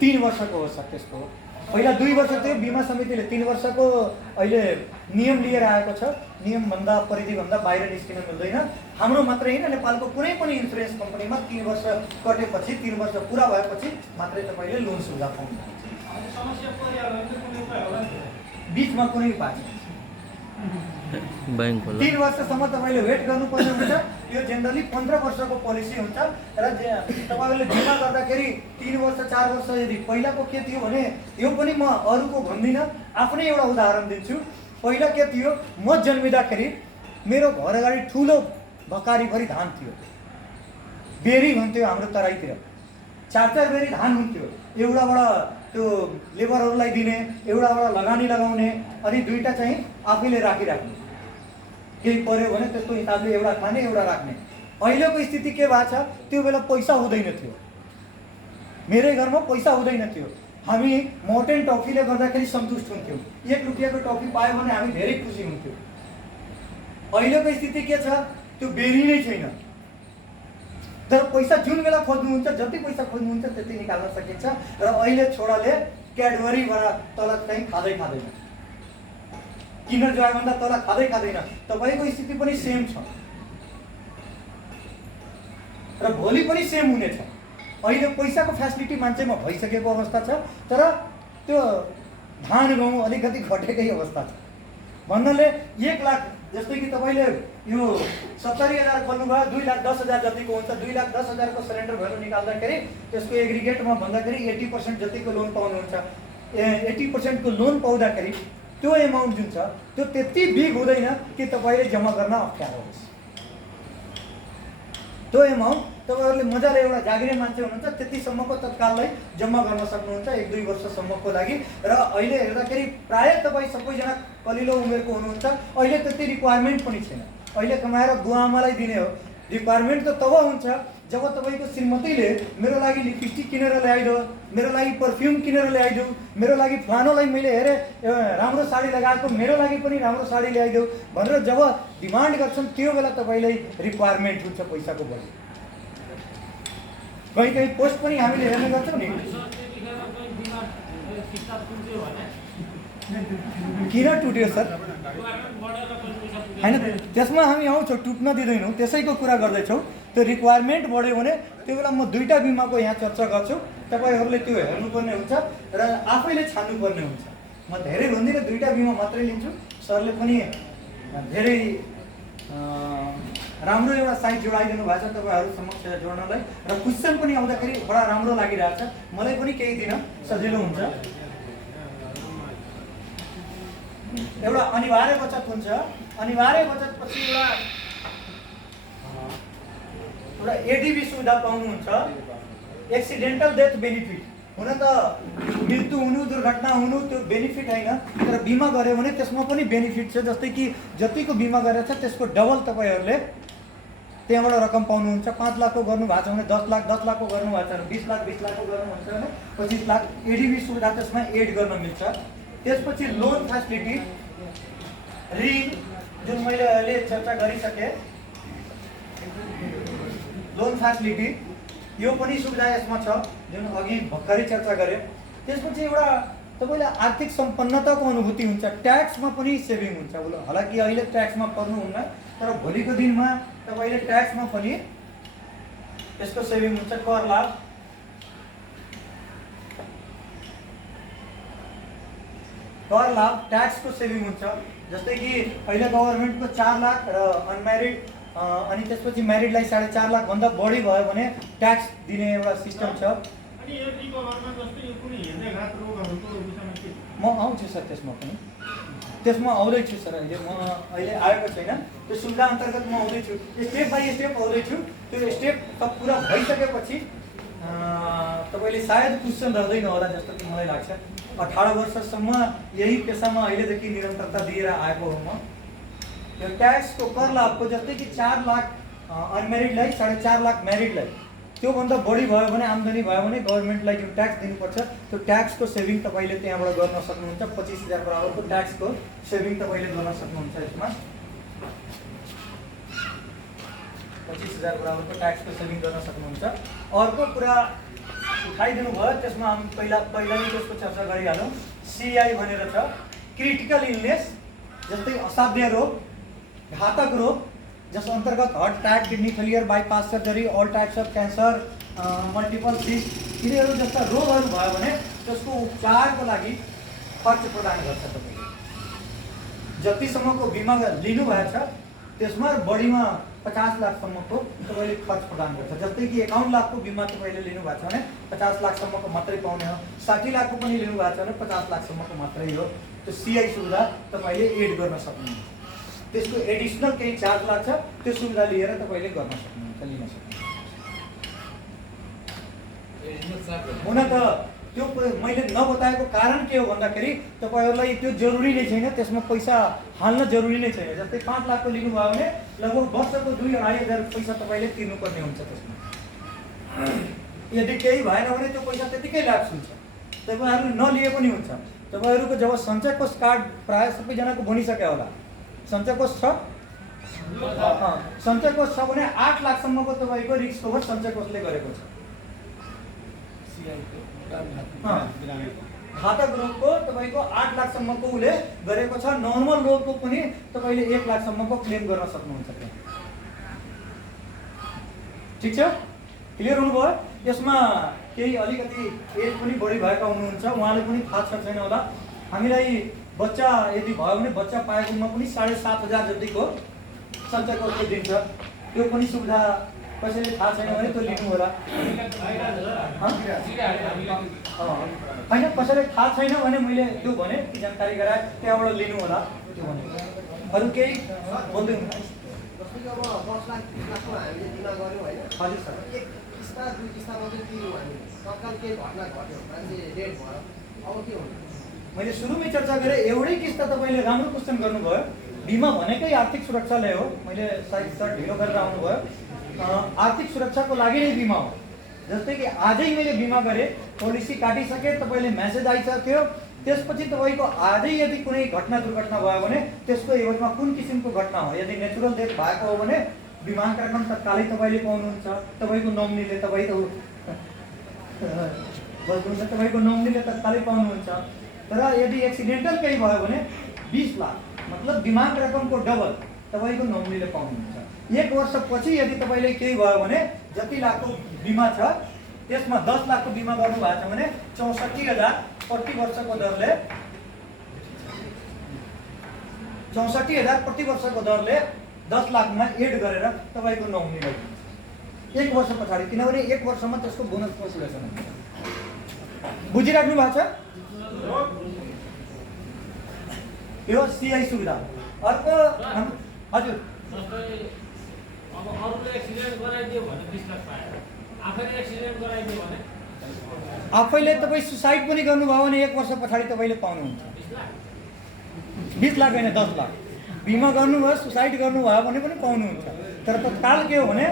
3 वर्षको हो सर त्यसको। पहिला 2 वर्ष थियो, बिमा समितिले 3 वर्षको अहिले नियम लिएर आएको छ। नियमभन्दा परिधिभन्दा बाहिर निस्किन मिल्दैन। हाम्रो मात्रै होइन, नेपालको कुनै पनि इन्सुरेन्स कम्पनीमा 3 वर्ष कटेपछि, 3 वर्ष पुरा भएपछि मात्रै तपाईँले लोन सुविधा पाउनुहुन्छ। बिचमा कुनै उपाय छैन। 3 वर्षसम्म तपाईँले वेट गर्नुपर्ने हुन्छ। यो जेनरली 15 वर्षको पोलिसी हुन्छ र तपाईँले बिमा गर्दाखेरि 3 वर्ष 4 वर्ष यदि पहिलाको के थियो भने, यो पनि म अरूको भन्दिनँ, आफ्नै एउटा उदाहरण दिन्छु। पहिला के थियो, म जन्मिँदाखेरि मेरो घर अगाडि ठुलो भकारीभरि धान थियो। बेरी हुन्थ्यो हाम्रो तराईतिर, 4-4 बेरी धान हुन्थ्यो। एउटाबाट त्यो लेबरहरूलाई दिने, एउटाबाट लगानी लगाउने, अनि 2टा चाहिँ आफैले राखिराख्ने। केही पर्यो भने त्यस्तो हिसाबले एउटा खाने एउटा राख्ने। अहिलेको स्थिति के भएको छ, त्यो बेला पैसा हुँदैन थियो, मेरै घरमा पैसा हुँदैन थियो। हामी मोर्टेन टफीले गर्दाखेरि सन्तुष्ट हुन्थ्यौँ। 1 रुपियाँको टफी पायो भने हामी धेरै खुसी हुन्थ्यौँ। अहिलेको स्थिति के छ, त्यो बेरी नै छैन। तर पैसा जुन बेला खोज्नुहुन्छ, जति पैसा खोज्नुहुन्छ त्यति निकाल्न सकिन्छ। र अहिले छोराले क्याडबरीबाट तल चाहिँ खाँदैन, किन्डर जोयभन्दा तल खाँदैन। तपाईँको स्थिति पनि सेम छ र भोलि पनि सेम हुनेछ। अहिले पैसाको फेसिलिटी मान्छेमा भइसकेको अवस्था छ, तर त्यो धान गहुँ अलिकति घटेकै अवस्था छ। भन्नाले 1 लाख जस्तै कि तपाईँले यो 70,000 खोल्नुभयो, 2,10,000 जतिको हुन्छ, 2,10,000 को सरेन्डर भ्यालु निकाल्दाखेरि त्यसको एग्रिगेटमा भन्दाखेरि 80% जतिको लोन पाउनुहुन्छ। 80% को लोन पाउँदाखेरि त्यो एमाउन्ट जुन छ त्यो त्यति बिग हुँदैन कि तपाईँले जम्मा गर्न अप्ठ्यारो होस्। त्यो एमाउन्ट तपाईँहरूले मजाले एउटा जागिरे मान्छे हुनुहुन्छ त्यतिसम्मको तत्काललाई जम्मा गर्न सक्नुहुन्छ 1-2 वर्षसम्मको लागि। र अहिले हेर्दाखेरि प्रायः तपाईँ सबैजना कलिलो उमेरको हुनुहुन्छ, अहिले त्यति रिक्वायरमेन्ट पनि छैन। अहिले कमाएर बुवाआमालाई दिने हो। रिक्वायरमेन्ट त तब हुन्छ जब तपाईँको श्रीमतीले मेरो लागि लिपस्टिक किनेर ल्याइदो, मेरो लागि पर्फ्युम किनेर ल्याइदेऊ, मेरो लागि फलानोलाई मैले हेरेँ राम्रो साडी लगाएको मेरो लागि पनि राम्रो साडी ल्याइदेऊ भनेर जब डिमान्ड गर्छन् त्यो बेला तपाईँलाई रिक्वायरमेन्ट हुन्छ पैसाको बढी। कहीँ कहीँ पोस्ट पनि हामीले हेर्ने गर्छौँ नि। किन टुट्यो सर? होइन, त्यसमा हामी आउँछौँ, टुट्न दिँदैनौँ, त्यसैको कुरा गर्दैछौँ। त्यो रिक्वायरमेन्ट बढ्यो भने त्यो बेला म 2टा बिमाको यहाँ चर्चा गर्छु, तपाईँहरूले त्यो हेर्नुपर्ने हुन्छ र आफैले छान्नुपर्ने हुन्छ। म धेरै भन्दिनँ, 2टा बिमा मात्रै लिन्छु। सरले पनि धेरै राम्रो एउटा साइट जोडाइदिनु भएको छ तपाईँहरू समक्ष जोड्नलाई, र क्वेसन पनि आउँदाखेरि बडा राम्रो लागिरहेछ, मलाई पनि केही दिन सजिलो हुन्छ। एउटा अनिवार्य बचत हुन्छ। अनिवार्य बचत पछि एउटा एडिबी सुविधा पाउनुहुन्छ, एक्सिडेन्टल डेथ बेनिफिट। हुन त मृत्यु हुनु, दुर्घटना हुनु त्यो बेनिफिट होइन, तर बिमा गऱ्यो भने त्यसमा पनि बेनिफिट छ। जस्तै कि जतिको बिमा गरेको छ त्यसको डबल तपाईँहरूले त्यहाँबाट रकम पाउनुहुन्छ। 5 लाखको गर्नुभएको छ भने 10 लाख, 10 लाखको गर्नुभएको छ भने 20 लाख, 20 लाखको गर्नुहुन्छ भने 25 लाख एडिबी सुविधा त्यसमा एड गर्न मिल्छ। त्यसपछि लोन फेसिलिटी, ऋण जुन मैले अहिले चर्चा गरिसकेँ, लोन फेसिलिटी यो पनि सुविधा यसमा छ जुन अघि भर्खरै चर्चा गरेँ। त्यसपछि एउटा तपाईँले आर्थिक सम्पन्नताको अनुभूति हुन्छ, ट्याक्समा पनि सेभिङ हुन्छ। हालाकि अहिले ट्याक्समा पर्नुहुन्न, तर भोलिको दिनमा तपाईँले ट्याक्समा पनि यसको सेभिङ हुन्छ। कर लाभ, कर लाभ ट्याक्सको सेभिङ हुन्छ। जस्तै कि अहिले गभर्मेन्टको 4 लाख र अनम्यारिड अनि त्यसपछि म्यारिडलाई 4.5 लाख भन्दा बढी भयो भने ट्याक्स दिने एउटा सिस्टम छ। म आउँछु सर त्यसमा पनि, त्यसमा आउँदैछु सर। अहिले म अहिले आएको छैन, त्यो सुविधा अन्तर्गत म आउँदैछु, स्टेप बाई स्टेप आउँदैछु। त्यो स्टेप सब पुरा भइसकेपछि तपाईँले सायद क्वेसन रहँदैन होला जस्तो कि मलाई लाग्छ। 18 वर्षसम्म यही पेसामा अहिलेदेखि निरन्तरता दिएर आएको हो म। यो ट्याक्सको कर लाभको जस्तै कि 4 लाख अनम्यारिडलाई, 4.5 लाख म्यारिडलाई, त्योभन्दा बढी भयो भने आम्दानी भयो भने गभर्मेन्टलाई जुन ट्याक्स दिनुपर्छ त्यो ट्याक्सको सेभिङ तपाईँले त्यहाँबाट गर्न सक्नुहुन्छ। 25,000 बराबरको ट्याक्सको सेभिङ तपाईँले गर्न सक्नुहुन्छ। यसमा 25,000 बराबरको ट्याक्सको सेभिङ गर्न सक्नुहुन्छ। अर्को कुरा उठाइदिनु भयो, त्यसमा हामी पहिला नै त्यसको चर्चा गरिहालौँ। सिआई भनेर छ, क्रिटिकल इलनेस, जस्तै असाध्य रोग, घातक रोग, जस अन्तर्गत heart attack, kidney failure, bypass surgery, all types of cancer, multiple cyst, यिनीहरू जस्ता रोगहरू भयो भने त्यसको उपचारको लागि खर्च प्रदान गर्छ। तपाईँले जतिसम्मको बिमा लिनुभएको छ त्यसमा बढीमा 50 लाखसम्मको तपाईँले खर्च प्रदान गर्छ। जस्तै कि 51 लाखको बिमा तपाईँले लिनुभएको छ भने 50 लाखसम्मको मात्रै पाउने हो। 60 लाखको पनि लिनुभएको छ भने 50 लाखसम्मको मात्रै हो। त्यो सिआई सुविधा तपाईँले एड गर्न सक्नुहुन्छ। त्यसको एडिसनल केही चार्ज लाग्छ, त्यो सुविधा लिएर तपाईँले गर्न सक्नुहुन्छ, लिन सक्नुहुन्छ। हुन त त्यो मैले नबताएको कारण के हो भन्दाखेरि तपाईँहरूलाई त्यो जरुरी नै छैन, त्यसमा पैसा हाल्न जरुरी नै छैन। जस्तै 5 लाखको लिनुभयो भने लगभग वर्षको 2-2.5 हजार पैसा तपाईँले तिर्नुपर्ने हुन्छ त्यसमा। यदि केही भएन भने त्यो पैसा त्यतिकै ल्याप्स हुन्छ, तपाईँहरू नलिए पनि हुन्छ। तपाईँहरूको जब सञ्चय कोष कार्ड प्रायः सबैजनाको बनिसक्यो होला, सञ्चय कोष छ, सञ्चय कोष छ भने 8 लाखसम्मको तपाईँको रिस्क कभर सञ्चय कोषले गरेको छ। घातक रोगको तपाईँको 8 लाखसम्मको उसले गरेको छ। नर्मल रोगको पनि तपाईँले 1 लाखसम्मको क्लेम गर्न सक्नुहुन्छ। ठिक छ, क्लियर हुनुभयो? यसमा केही अलिकति एज पनि बढी भएका हुनुहुन्छ, उहाँले पनि थाहा छ छैन होला। हामीलाई बच्चा यदि भयो भने बच्चा पाएकोमा पनि 7,500 जतिको सञ्चय कोष दिन्छ। त्यो पनि सुविधा कसैले थाहा छैन भने त्यो लिनु होला। होइन, कसैले थाहा छैन भने मैले त्यो भने कि जानकारी गराए त्यहाँबाट लिनु होला। त्यो भने अरू केही बोल्दै हुनुहुन्छ? हजुर सर। मैले सुरुमै चर्चा गरेँ, एउटै किस्ता तपाईँले राम्रो क्वेसन गर्नुभयो। बिमा भनेकै आर्थिक सुरक्षालाई हो। मैले सायद सर ढिलो गरेर आउनुभयो। आर्थिक सुरक्षाको लागि नै बिमा हो। जस्तै कि आजै मैले बिमा गरेँ, पोलिसी काटिसकेँ, तपाईँले म्यासेज आइसक्यो, त्यसपछि तपाईँको आजै यदि कुनै घटना दुर्घटना भयो भने त्यसको एवजमा कुन किसिमको घटना हो, यदि नेचुरल डेथ भएको हो भने बिमाको रकम तत्कालै तपाईँले पाउनुहुन्छ। तपाईँको नोमिनीले तपाईँको नोमिनीले तत्कालै पाउनुहुन्छ। तर यदि एक्सिडेन्टल केही भयो भने 20 लाख मतलब बिमाको रकमको डबल तपाईँको नोमिनीले पाउनुहुन्छ। 1 वर्षपछि यदि तपाईँले केही भयो भने जति लाखको बिमा छ त्यसमा 10 लाखको बिमा गर्नुभएको छ भने 64,000 प्रति वर्षको दरले 10 लाखमा एड गरेर तपाईँको नोमिनीलाई 1 वर्ष पछाडि, किनभने 1 वर्षमा त्यसको बोनस पपुलेसन हुन्छ। बुझिराख्नु भएको छ? यो सिआई सुविधा। अर्को हजुर, अब अरूले एक्सिडेन्ट गराइदियो भने 20 लाख पाए, आफैले एक्सिडेन्ट गराइदियो भने आफैले तपाईँ सुसाइड पनि गर्नुभयो भने 1 वर्ष पछाडि तपाईँले पाउनुहुन्छ। 20 लाख होइन, 10 लाख। बिमा गर्नुभयो, सुसाइड गर्नुभयो भने पनि पाउनुहुन्छ। तर तत्काल के हो भने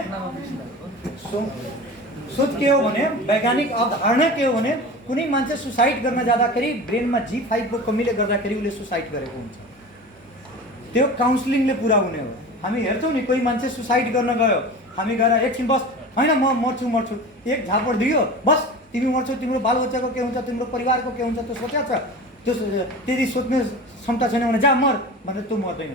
सोच के हो भने वैज्ञानिक अवधारणा के हो भने कुनै मान्छे सुसाइड गर्न जाँदाखेरि ब्रेनमा G5 को कमीले गर्दाखेरि उसले सुसाइड गरेको हुन्छ। त्यो काउन्सिलिङले पुरा हुने हो। हामी हेर्छौँ नि, कोही मान्छे सुसाइड गर्न गयो, हामी गएर एकछिन बस, होइन म मर्छु, एक झापड दियो, बस तिमी मर्छौ, तिम्रो बालबच्चाको के हुन्छ, तिम्रो परिवारको के हुन्छ, त्यो सोचेको छ। त्यो त्यति सोच्ने क्षमता छैन भने जा मर भनेर त्यो मर्दैन।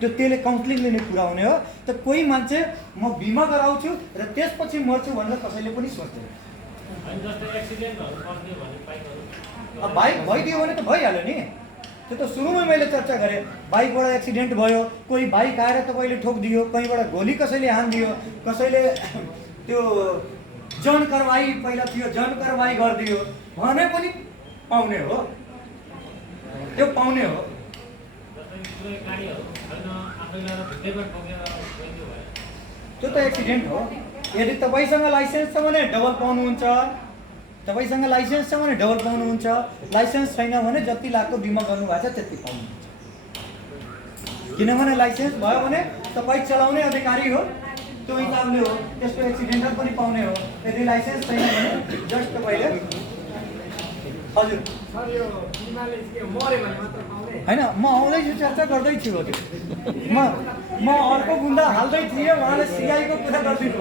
त्यसले काउन्सिलिङले नै पुरा हुने हो। त कोही मान्छे म बिमा गराउँछु र त्यसपछि मर्छु भनेर कसैले पनि सोच्दैन। बाइक भइदियो भने त भइहाल्यो नि। त्यो त सुरुमै मैले चर्चा गरेँ। बाइकबाट एक्सिडेन्ट भयो, कोही बाइक आएर तपाईँले ठोकिदियो, कहीँबाट गोली कसैले हानिदियो, कसैले त्यो जन कारवाही पहिला थियो जन कारवाही गरिदियो भने पनि पाउने हो। त्यो पाउने हो। त्यो त एक्सिडेन्ट हो। यदि तपाईँसँग लाइसेन्स छ भने डबल पाउनुहुन्छ। तपाईँसँग लाइसेन्स छ भने डबल पाउनुहुन्छ। लाइसेन्स छैन भने जति लाखको बिमा गर्नुभएको छ त्यति पाउनुहुन्छ। किनभने लाइसेन्स भयो भने तपाईँ चलाउने अधिकारी हो, त्यो हिसाबले हो। त्यसको एक्सिडेन्टल पनि पाउने हो। यदि लाइसेन्स छैन भने जस्ट तपाईँले हजुर होइन, म आउँदैछु, चर्चा गर्दैछु। हजुर म अर्को बुन्दा हाल्दै थिएँ, उहाँले सिआईको कुरा गरिदिनु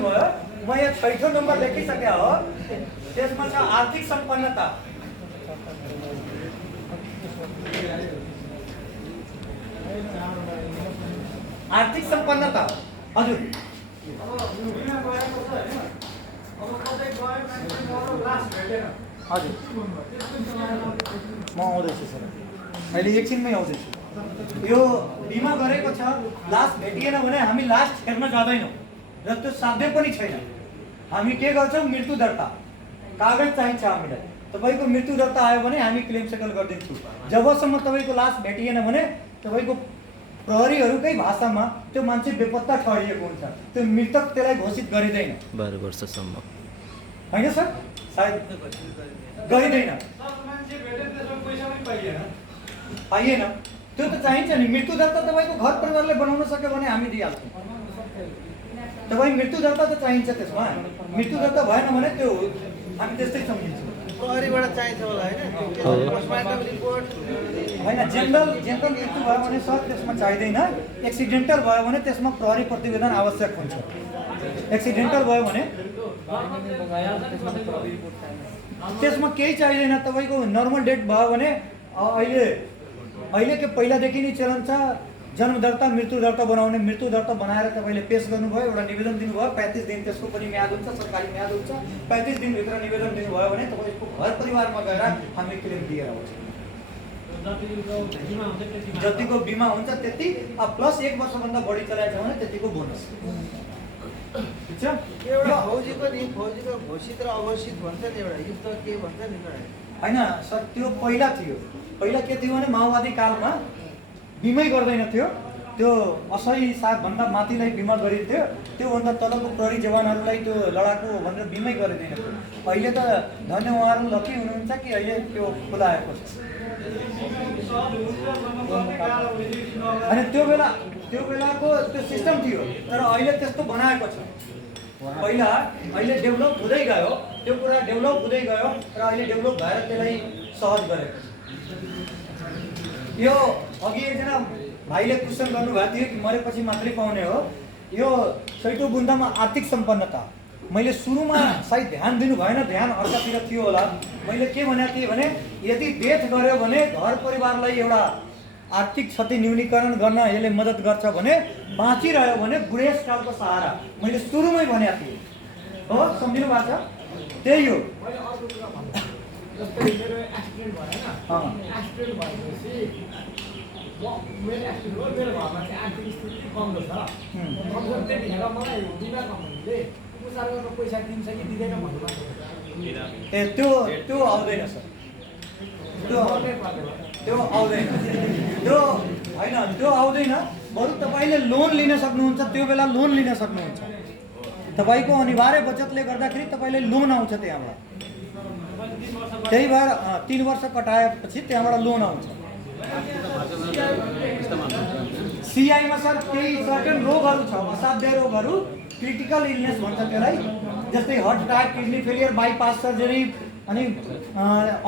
भयो। म यहाँ 6औं नम्बर लेखिसके हो। त्यसमा छ आर्थिक सम्पन्नता। आर्थिक सम्पन्नता हजुर हजुर म आउँदैछु सर, अहिले एकछिनमै आउँदैछु। यो बिमा गरेको छ, लास भेटिएन भने हामी लास हेर्न जाँदैनौँ र त्यो साध्य पनि छैन। हामी के गर्छौँ, मृत्यु दर्ता कागज चाहिन्छ हामीलाई। तपाईँको मृत्यु दर्ता आयो भने हामी क्लेम सेटल गरिदिन्छौँ। जबसम्म तपाईँको लास भेटिएन भने तपाईँको प्रहरीहरूकै भाषामा त्यो मान्छे बेपत्ता ठहरिएको हुन्छ। त्यो मृतक त्यसलाई घोषित गरिँदैन 12 वर्षसम्म, होइन सर? सायद गरिँदैन, पाइएन। त्यो त चाहिन्छ नि। मृत्यु दर्ता तपाईँको घर परिवारले बनाउन सक्यो भने हामी दिइहाल्छौँ। तपाईँ मृत्यु दर्ता त चाहिन्छ त्यसमा। मृत्यु दर्ता भएन भने त्यो हामी त्यस्तै सम्झिन्छौँ। प्रहरीबाट चाहिन्छ होला होइन? होइन, जेनरल मृत्यु भयो भने सर त्यसमा चाहिँदैन। एक्सिडेन्टल भयो भने त्यसमा प्रहरी प्रतिवेदन आवश्यक हुन्छ। एक्सिडेन्टल भयो भने त्यसमा केही चाहिँदैन। तपाईँको नर्मल डेथ भयो भने अहिले के पहिलादेखि नै चलन छ, जन्म दर्ता मृत्यु दर्ता बनाउने, मृत्यु दर्ता बनाएर तपाईँले पेस गर्नुभयो, एउटा निवेदन दिनुभयो, 35 दिन त्यसको पनि म्याद हुन्छ, सरकारी म्याद हुन्छ। 35 दिनभित्र निवेदन दिनुभयो भने तपाईँको घर परिवारमा गएर हामी क्लेम दिएर आउँछ। जतिको बिमा हुन्छ त्यति, प्लस 1 वर्षभन्दा बढी चलाएको छ भने त्यतिको बोनस। ठिक छ? एउटा फौजीको नि, फौजीको घोषित र अघोषित भन्छ नि, एउटा युद्ध के भन्छ नि होइन सर, त्यो पहिला थियो। पहिला के थियो भने माओवादी कालमा बिमै गर्दैन थियो, त्यो 80 सालभन्दा माथिलाई बिमा गरिन्थ्यो, त्योभन्दा तलको प्रहरी जवानहरूलाई त्यो लडाकु भनेर बिमै गरिँदैन थियो। अहिले त धन्य उहाँहरू लकी हुनुहुन्छ कि अहिले त्यो खुलाएको छ। अनि त्यो बेलाको त्यो सिस्टम थियो, तर अहिले त्यस्तो बनाएको छ। पहिला अहिले डेभलप हुँदै गयो, त्यो कुरा डेभलप हुँदै गयो र अहिले डेभलप भएर त्यसलाई सहज गरेको छ। यो अघि एकजना भाइले क्वेसन गर्नुभएको थियो कि मरेपछि मात्रै पाउने हो। यो छैटौँ बुन्दामा आर्थिक सम्पन्नता मैले सुरुमा सायद ध्यान दिनु भएन, ध्यान अर्कातिर थियो होला। मैले के भनेको थिएँ भने यदि डेथ गर्यो भने घर परिवारलाई एउटा आर्थिक क्षति न्यूनीकरण गर्न यसले मद्दत गर्छ भने, बाँचिरह्यो भने बुढेसकालको सहारा मैले सुरुमै भनेको थिएँ हो। सम्झिनु भएको छ? त्यही हो। जस्तै मेरो एक्सिडेन्ट भयो हैन, एक्सिडेन्ट भएपछि मेरो एक्सिडेन्ट भयो, मेरो घरमा चाहिँ आर्थिक स्थिति कमजोर छ। त्यतिखेर मलाई बिमा कम्पनीले उपचार गर्न पैसा दिन्छ कि दिँदैन भन्नु ए त्यो आउँदैन सर, त्यो आउँदैन, त्यो होइन, त्यो आउँदैन। बरु तपाईँले लोन लिन सक्नुहुन्छ, त्यो बेला लोन लिन सक्नुहुन्छ। तपाईँको अनिवार्य बचतले गर्दाखेरि तपाईँले लोन आउँछ त्यहाँबाट। त्यही भएर 3 वर्ष कटाएपछि त्यहाँबाट लोन आउँछ। सिआईमा सर केही सर्टेन रोगहरू छ, असाध्य रोगहरू, क्रिटिकल इलनेस भन्छ त्यसलाई, जस्तै heart attack, kidney failure, bypass surgery, अनि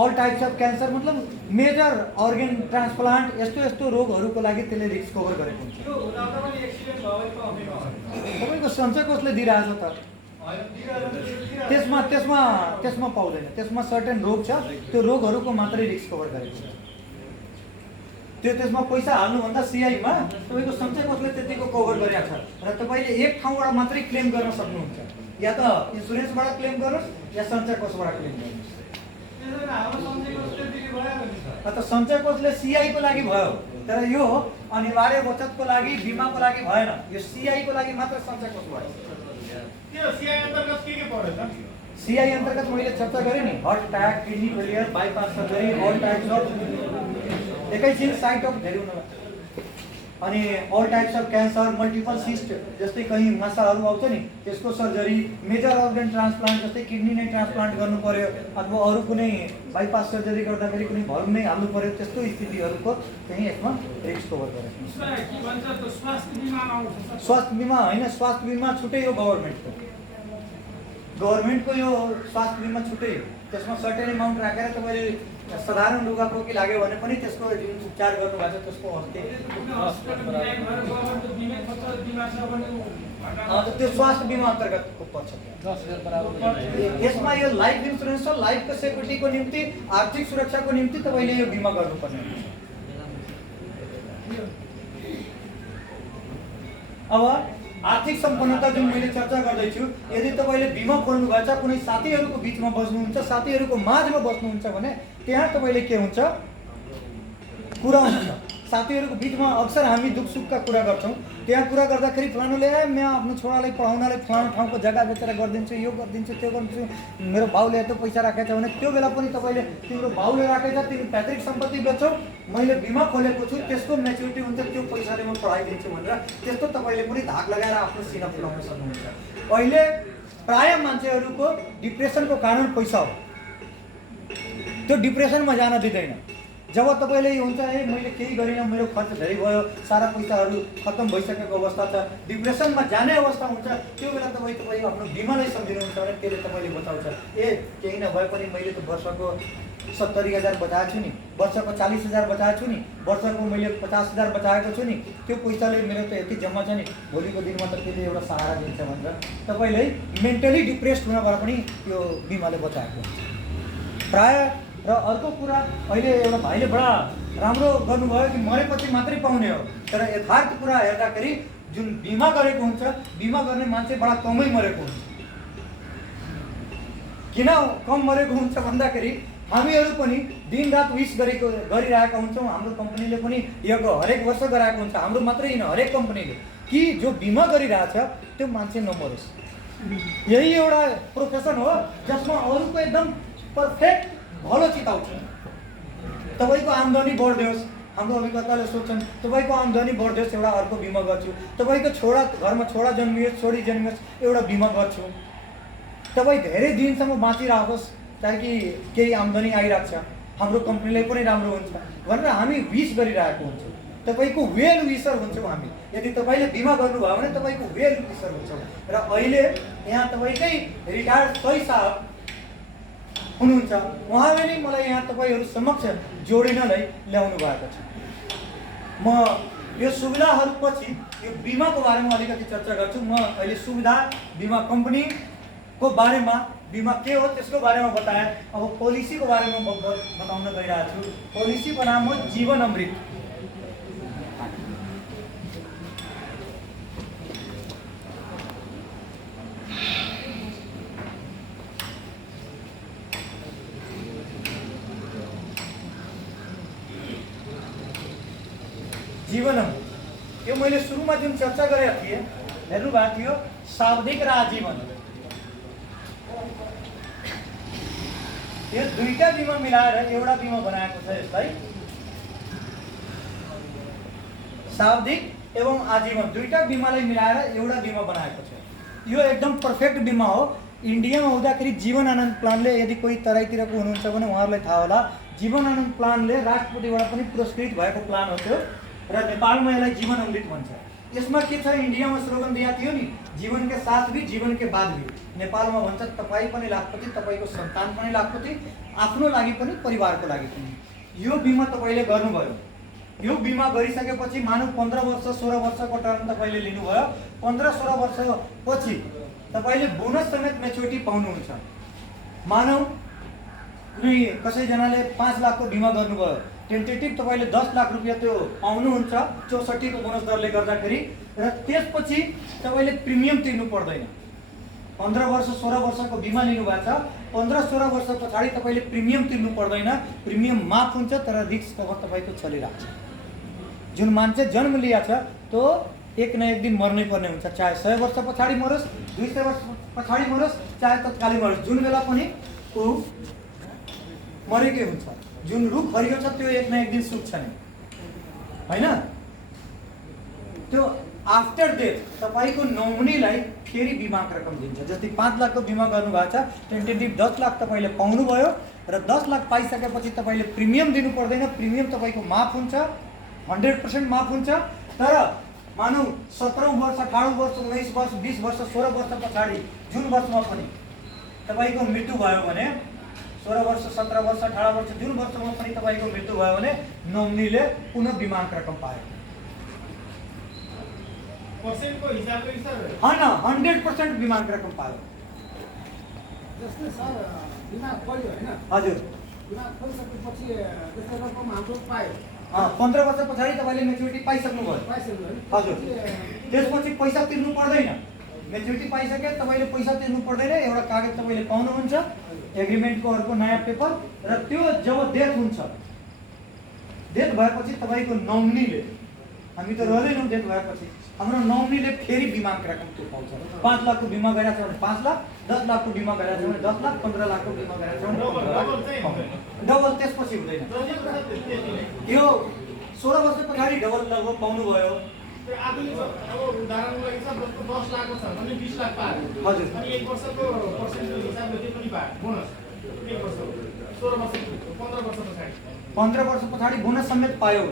अल टाइप्स अफ क्यान्सर, मतलब मेजर अर्गन ट्रान्सप्लान्ट, यस्तो रोगहरूको लागि त्यसले रिस्क कभर गरेको हुन्छ। तपाईँको सञ्चय कोषले दिइरहेछ त, त्यसमा पाउँदैन। त्यसमा सर्टेन रोग छ, त्यो रोगहरूको मात्रै रिस्क कभर गरेको हुन्छ। त्यसमा पैसा हाल्नुभन्दा सिआईमा तपाईँको सञ्चय कोषले त्यतिको कभर गरेको छ र तपाईँले एक ठाउँबाट मात्रै क्लेम गर्न सक्नुहुन्छ, या त इन्सुरेन्सबाट क्लेम गर्नुहोस् या सञ्चय कोषबाट क्लेम गर्नुहोस्। त सञ्चय कोषले सिआईको लागि भयो, तर यो अनिवार्य बचतको लागि, बिमाको लागि भएन। यो सिआईको लागि मात्र सञ्चय कोष भयो। सिआई अन्तर्गत मैले चर्चा गरेँ नि, heart attack, kidney failure, bypass surgery, all types of, एकैछिन साइट अफ धेरै हुन, अनि all types of cancer, multiple cyst, जस्तै कहीँ मासाहरू आउँछ नि त्यसको सर्जरी, मेजर अर्गन ट्रान्सप्लान्ट, जस्तै किडनी नै ट्रान्सप्लान्ट गर्नु पर्यो अथवा अरू कुनै बाइपास सर्जरी गर्दाखेरि कुनै भल्भ नै हाल्नु पर्यो, त्यस्तो स्थितिहरूको चाहिँ यसमा रिस्क कभर गरेको हुन्छ। स्वास्थ्य बिमा होइन, स्वास्थ्य बिमा छुट्टै हो गभर्मेन्टको यो स्वास्थ्य बिमा छुट्टै हो। त्यसमा सर्टेन एमाउन्ट राखेर तपाईँले साधारण लुगापोकी लाग्यो भने पनि त्यसको जुन उपचार गर्नुभएको छ त्यसको त्यो स्वास्थ्य बिमा अन्तर्गतको पर्छ। यसमा यो लाइफ इन्सुरेन्स छ, लाइफको सेक्युरिटीको निम्ति, आर्थिक सुरक्षाको निम्ति तपाईँले यो बिमा गर्नुपर्ने हुन्छ। अब आर्थिक सम्पन्नता जुन मैले चर्चा गर्दैछु, यदि तपाईँले बिमा खोल्नु भएछ, कुनै साथीहरूको बिचमा बस्नुहुन्छ, साथीहरूको माझमा बस्नुहुन्छ भने त्यहाँ तपाईँले के हुन्छ, कुरा हुन्छ। साथीहरूको बिचमा अक्सर हामी दुःख सुखका कुरा गर्छौँ, त्यहाँ कुरा गर्दाखेरि फलानुले म आफ्नो छोरालाई पढाउनलाई फलानु ठाउँको जग्गा बेचेर गरिदिन्छु, यो गरिदिन्छु, त्यो गरिदिन्छु, मेरो बाउले यत्रो पैसा राखेको छ भने त्यो बेला पनि तपाईँले तिम्रो बाउले राखेको छ, तिमी पैतृक सम्पत्ति बेच्छौ, मैले बिमा खोलेको छु, त्यसको मेच्युरिटी हुन्छ, त्यो पैसाले म पढाइदिन्छु भनेर त्यस्तो तपाईँले पनि धाक लगाएर आफ्नो सिना फुलाउन सक्नुहुन्छ। अहिले प्रायः मान्छेहरूको डिप्रेसनको कारण पैसा हो, त्यो डिप्रेसनमा जान दिँदैन। जब तपाईँले हुन्छ मैले केही गरिनँ, मेरो खर्च धेरै भयो, सारा पैसाहरू खत्तम भइसकेको अवस्था छ, डिप्रेसनमा जाने अवस्था हुन्छ, त्यो बेला तपाईँ आफ्नो बिमालाई सम्झिनुहुन्छ भने त्यसले तपाईँले बचाउँछ। केही नभए पनि मैले त वर्षको 70,000 बचाएको छु नि, वर्षको 40,000 बचाएको छु नि, वर्षको मैले 50,000 बचाएको छु नि, त्यो पैसाले मेरो त यति जम्मा छ नि, भोलिको दिनमा त त्यसले एउटा सहारा दिन्छ भनेर तपाईँले मेन्टली डिप्रेस्ड हुनबाट पनि यो बिमाले बचाएको हुन्छ। प्रायः र अर्को कुरा अहिले एउटा भाइले बडा राम्रो गर्नुभयो कि मरेपछि मात्रै पाउने हो, तर यथार्थ कुरा हेर्दाखेरि जुन बिमा गरेको हुन्छ, बिमा गर्ने मान्छे बडा कमै मरेको हुन्छ। किन कम मरेको हुन्छ भन्दाखेरि हामीहरू पनि दिनरात विश गरिरहेका हुन्छौँ। हाम्रो कम्पनीले पनि यो हरेक वर्ष गराएको हुन्छ, हाम्रो मात्रै होइन हरेक कम्पनीले, कि जो बिमा गरिरहेछ त्यो मान्छे नमरोस्। यही एउटा प्रोफेसन हो जसमा अरूको एकदम पर्फेक्ट भलो चिताउँछ। तपाईँको आम्दानी बढ्दियोस्, हाम्रो अभिकर्ताले सोध्छन् तपाईँको आम्दानी बढ्दियोस् एउटा अर्को बिमा गर्छु, तपाईँको घरमा छोरा जन्मियोस् छोरी जन्मियोस् एउटा बिमा गर्छु, तपाईँ धेरै दिनसम्म बाँचिरहोस् ताकि केही आम्दानी आइरहेको छ, हाम्रो कम्पनीलाई पनि राम्रो हुन्छ भनेर हामी विश गरिरहेको हुन्छौँ। तपाईँको वेल विसर हुन्छौँ हामी। यदि तपाईँले बिमा गर्नुभयो भने तपाईँको वेल विसर हुन्छौँ। र अहिले यहाँ तपाईँकै रिटायर्ड सही साहब हुनुहुन्छ, उहाँले नै मलाई यहाँ तपाईँहरू समक्ष जोडिनलाई ल्याउनु भएको छ। म यो सुविधाहरूपछि यो बिमाको बारेमा अलिकति चर्चा गर्छु। म अहिले सुविधा बिमा कम्पनीको बारेमा, बिमा के हो त्यसको बारेमा बताएँ। अब पोलिसीको बारेमा बताउन गइरहेको छु। पोलिसीको नाम हो जीवन अमृत। जीवनम यो मैले सुरुमा जुन चर्चा गरेको थिएँ हेर्नुभएको थियो, शाब्दिक र आजीवन, यो दुईटा बिमा मिलाएर एउटा बिमा बनाएको छ। यसलाई शाब्दिक एवं आजीवन दुईटा बिमालाई मिलाएर एउटा बिमा बनाएको छ। यो एकदम पर्फेक्ट बिमा हो। इन्डियामा हुँदाखेरि जीवन आनन्द प्लानले, यदि कोही तराईतिरको हुनुहुन्छ भने उहाँहरूलाई थाहा होला, जीवन आनन्द प्लानले राष्ट्रपतिबाट पनि पुरस्कृत भएको प्लान हो त्यो, र नेपालमा यसलाई जीवन अमृत भन्छ। यसमा के छ, इन्डियामा स्लोगन दिएको थियो नि, जीवन के साथ भी जीवन के बाद भी। नेपालमा भन्छ तपाईँ पनि लाखपति, तपाईँको सन्तान पनि लाखपति, आफ्नो लागि पनि परिवारको लागि पनि। यो बिमा तपाईँले गर्नुभयो, यो बिमा गरिसकेपछि मानव 15 वर्ष 16 वर्षको टर्म तपाईँले लिनुभयो, 15-16 वर्षपछि तपाईँले बोनस समेत मेच्युरिटी पाउनुहुन्छ। मानव कुनै कसैजनाले 5 लाखको बिमा गर्नुभयो, टेन्टेटिभ तपाईँले 10 लाख रुपियाँ त्यो पाउनुहुन्छ 64 को बोनस दरले गर्दाखेरि, र त्यसपछि तपाईँले प्रिमियम तिर्नु पर्दैन। 15 वर्ष 16 वर्षको बिमा लिनुभएको छ, 15-16 वर्ष पछाडि तपाईँले प्रिमियम तिर्नु पर्दैन, प्रिमियम माफ हुन्छ, तर रिस्क कभर तपाईँको चलिरहेको छ। जुन मान्छे जन्म लिएको छ त्यो एक न एक दिन मर्नै पर्ने हुन्छ, चाहे 100 वर्ष पछाडि मरोस्, 200 वर्ष पछाडि मरोस्, चाहे तत्कालीन मरोस्, जुन बेला पनि ऊ मरेकै हुन्छ। जुन रुख हरियो छ त्यो एक न एक दिन सुक्छ नि, होइन? त्यो आफ्टर डेथ तपाईँको नोमिनीलाई फेरि बिमाको रकम दिन्छ। जस्तै 5 लाखको बिमा गर्नुभएको छ, टेन्टेटिभ 10 लाख तपाईँले पाउनुभयो, र 10 लाख पाइसकेपछि तपाईँले प्रिमियम दिनु पर्दैन, प्रिमियम तपाईँको माफ हुन्छ, 100% माफ हुन्छ। तर मानौ 17 वर्ष 18 वर्ष 19 वर्ष 20 वर्ष 16 वर्ष पछाडि जुन वर्षमा पनि तपाईँको मृत्यु भयो भने, 16 वर्ष 17 वर्ष 18 वर्ष जुन वर्षमा पनि तपाईँको मृत्यु भयो भने नोमिनीले पुनः बिमाको रकम पायो। पर्सेन्टको हिसाबले सर होइन, 100% बिमाको रकम पायो। जस्तै सर बिमा खोल्यो होइन, हजुर, बिमा खोलिसकेपछि त्यस्तो रकम हाम्रो पायो, 15 वर्ष पछाडि तपाईँले मेच्युरिटी पाइसक्नुभयो। पाइसक्यो है। हजुर, त्यसपछि पैसा तिर्नु पर्दैन। मेच्युरिटी पाइसके तपाईँले पैसा तिर्नु पर्दैन, एउटा कागज तपाईँले पाउनुहुन्छ, एग्रिमेन्टको अर्को नयाँ पेपर, र त्यो जब डेथ हुन्छ, डेथ भएपछि तपाईँको नोमिनीले, हामी त रहँदैनौँ डेथ भएपछि, हाम्रो नोमिनीले फेरि बिमाको रकम त्यो पाउँछ। 5 लाखको बिमा गरेको छ भने 5 लाख, 10 लाखको बिमा गरेको छ भने 10 लाख, 15 लाखको बिमा गरेको छ भने डबल त्यसपछि हुँदैन। यो 16 वर्ष पछाडि डबल लगभग पाउनुभयो। आधुनिक अब उदाहरणको लागि सर जस्तो 10 लाखको छ भने 20 लाख पायो। हजुर, अनि 1 वर्षको पर्सेन्टको हिसाबले त्यो पनि पायो बोनस। 1 वर्ष 16 वर्ष 15 वर्ष पछाडि 15 वर्ष पछाडि बोनस समेत पायो।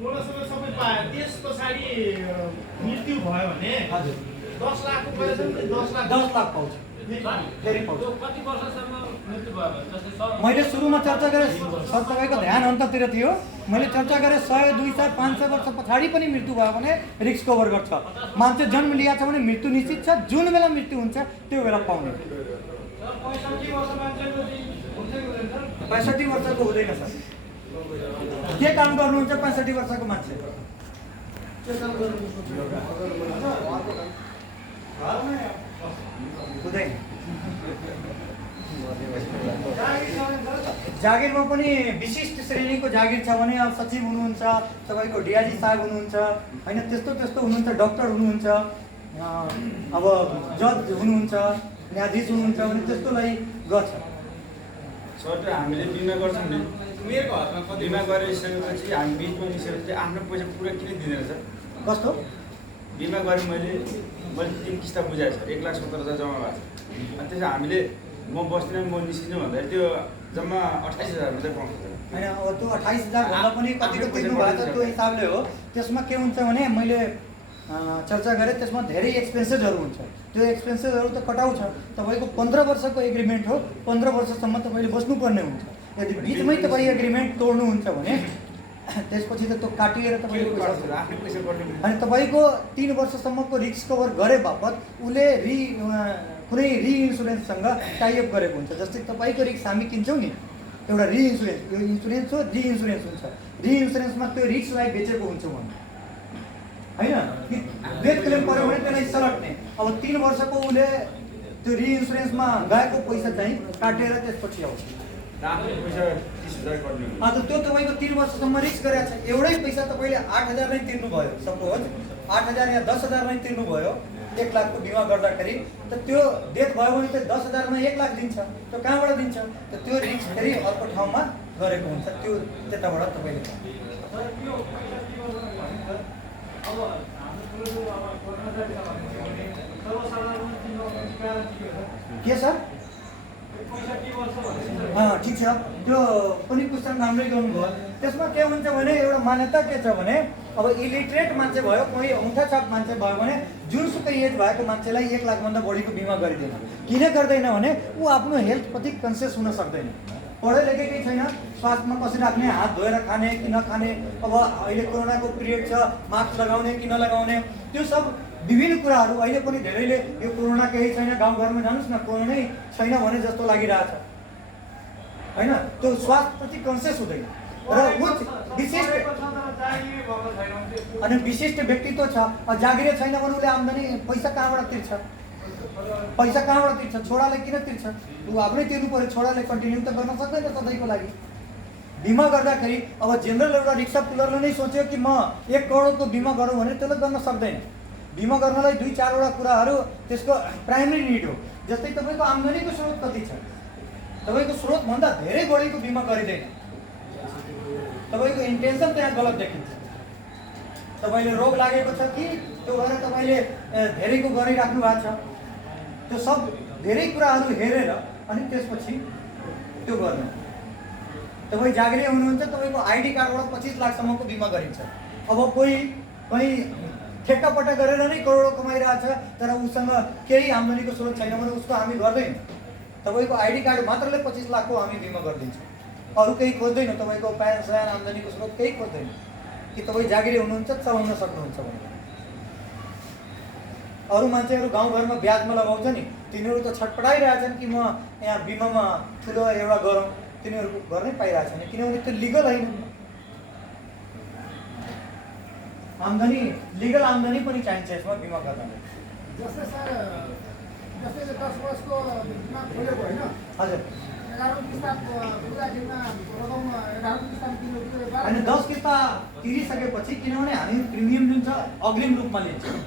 बोनस सबै पायो। त्यस पछाडि मृत्यु भयो भने हजुर 10 लाखको पैसा पनि 10 लाख 10 लाख पाउँछ, फेरि पाउँछ। कति वर्षसम्म मृत्यु भयो भने जस्तै सर मैले सुरुमा चर्चा गरेँ, सर तपाईँको ध्यान अन्ततिर थियो, मैले चर्चा गरेँ 100, 200, 500 वर्ष पछाडि पनि मृत्यु भयो भने रिस्क कभर गर्छ। मान्छे जन्म लिएको छ भने मृत्यु निश्चित छ, जुन बेला मृत्यु हुन्छ त्यो बेला पाउने। 65 वर्ष मान्छेको 65 वर्षको हुँदैन सर। के काम गर्नुहुन्छ 65 वर्षको मान्छे? हुँदैन। जागिरमा पनि विशिष्ट श्रेणीको जागिर छ भने अब सचिव हुनुहुन्छ, तपाईँको डिआइजी साहब हुनुहुन्छ होइन, त्यस्तो हुनुहुन्छ, डक्टर हुनुहुन्छ, अब जज हुनुहुन्छ, न्यायाधीश हुनुहुन्छ भने त्यस्तोलाई गर्छ। सर हामीले बिमा गर्छौँ नि, बिमा गरिसकेपछि हामी बिचमा निस्केपछि आफ्नो पैसा पुरा किन दिँदैन सर? कस्तो बिमा गरेँ मैले 3 किस्ता बुझाएँ सर, 1,70,000 जम्मा भएको छ। अनि त्यसो हामीले म बस्दिनँ म निस्किनु भन्दा त्यो जम्मा 28,000 रुपियाँ पाउँछ होइन। अब त्यो 28,000 भन्दा पनि कतिको तिर्नु भएको छ त्यो हिसाबले हो। त्यसमा के हुन्छ भने मैले चर्चा गरेँ, त्यसमा धेरै एक्सपेन्सेसहरू हुन्छ। त्यो एक्सपेन्सेसहरू त कटाउँछ। तपाईँको 15 वर्षको एग्रिमेन्ट हो, 15 वर्षसम्म तपाईँले बस्नुपर्ने हुन्छ। यदि बिचमै तपाईँ एग्रिमेन्ट तोड्नुहुन्छ भने त्यसपछि त त्यो काटिएर तपाईँको आफ्नो पैसा पर्ने। अनि तपाईँको 3 वर्षसम्मको रिस्क कभर गरे बापत उसले कुनै रिइन्सुरेन्ससँग टाइअप गरेको हुन्छ। जस्तै तपाईँको रिस्क हामी किन्छौँ नि, एउटा रिइन्सुरेन्स, यो इन्सुरेन्स हो, रिइन्सुरेन्स हुन्छ। रिइन्सुरेन्समा त्यो रिस्कलाई बेचेको हुन्छौँ हामी होइन। डेथ क्लेम पऱ्यो भने त्यसलाई सलट्ने। अब 3 वर्षको उसले त्यो रिइन्सुरेन्समा गएको पैसा चाहिँ काटेर त्यसपछि आउँछ। आफ्नो पैसा 30,000 कट्ने। अन्त त्यो तपाईँको 3 वर्षसम्म रिस्क गरेको छ। एउटै पैसा तपाईँले 8,000 नै तिर्नु भयो, सपोज 8,000 या 10,000 नै तिर्नु भयो 1 लाखको बिमा गर्दाखेरि, त त्यो डेथ भयो भने त 10,000 मा 1 लाख दिन्छ। त्यो कहाँबाट दिन्छ? त त्यो रिस्क फेरि अर्को ठाउँमा गरेको हुन्छ, त्यो त्यताबाट तपाईँले के सर? ठिक छ, त्यो पनि क्वेसन राम्रै गर्नुभयो। त्यसमा के हुन्छ भने एउटा मान्यता के छ भने अब इलिटरेट मान्छे भयो, कोही औँठाछाप मान्छे भयो भने जुनसुकै एज भएको मान्छेलाई 1 लाखभन्दा बढीको बिमा गरिँदैन। किन गर्दैन भने ऊ आफ्नो हेल्थप्रति कन्सियस हुन सक्दैन, पढे लेखेकै छैन, स्वास्थ्यमा कसरी राख्ने, हात धोएर खाने कि नखाने, अब अहिले कोरोनाको पिरियड छ, मास्क लगाउने कि नलगाउने, त्यो सब विभिन्न कुराहरू। अहिले पनि धेरैले यो कोरोना केही छैन, गाउँघरमा जानुहोस् न, कोरोनै छैन भने जस्तो लागिरहेछ होइन। त्यो स्वास्थ्यप्रति कन्सियस हुँदैन र अनि विशिष्ट व्यक्तित्व छ। जागिरे छैन भने उसले आम्दानी पैसा कहाँबाट तिर्छ? छोराले किन तिर्छ? ऊ आफ्नै तिर्नु पऱ्यो, छोराले कन्टिन्यू त गर्न सक्दैन सधैँको लागि। बिमा गर्दाखेरि अब जेनरल एउटा रिक्सा पुलरले नै सोच्यो कि म 1 करोडको बिमा गरौँ भने त्यसले गर्न सक्दैन। बिमा गर्नलाई 2-4 वटा कुराहरू त्यसको प्राइमेरी निड हो। जस्तै तपाईँको आम्दानीको स्रोत कति छ, तपाईँको स्रोतभन्दा धेरै बढीको बिमा गरिँदैन। तपाईँको इन्टेन्सन त्यहाँ गलत देखिन्छ। तपाईँले रोग लागेको छ कि त्यो भएर तपाईँले धेरैको गरिराख्नु भएको छ, त्यो सब धेरै कुराहरू हेरेर अनि त्यसपछि त्यो गर्नु। तपाईँ जागिरे हुनुहुन्छ, तपाईँको आइडी कार्डबाट 25 लाखसम्मको बिमा गरिन्छ। अब कहीँ ठेक्कापट्टा गरेर नै करोडौँ कमाइरहेछ तर उसँग केही आम्दानीको स्रोत छैन भने उसको हामी गर्दैन। तपाईँको आइडी कार्ड मात्रले 25 लाखको हामी बिमा गरिदिन्छौँ, अरू केही खोज्दैन। तपाईँको प्यान स्यान आम्दानीको स्रोत केही खोज्दैन कि तपाईँ जागिरे हुनुहुन्छ, चलाउन सक्नुहुन्छ भने। अरू मान्छेहरू गाउँघरमा ब्याजमा लगाउँछ नि, तिनीहरू त छटपटाइरहेछन् कि म यहाँ बिमामा ठुलो एउटा गरौँ, तिनीहरू गर्नै पाइरहेछन् किनभने त्यो लिगल होइन। आम्दानी लिगल आम्दानी पनि चाहिन्छ यसमा बिमा गर्दा। जस्तै सर, जस्तै 10 वर्षको बिमा खोलेको होइन, हजुर 11औं किस्ता बुझाखेरिमा रकम 11औं किस्ता तिर्नु अनि 10 किस्ता तिरिसकेपछि, किनभने हामी प्रिमियम जुन छ अग्रिम रूपमा लिन्छौँ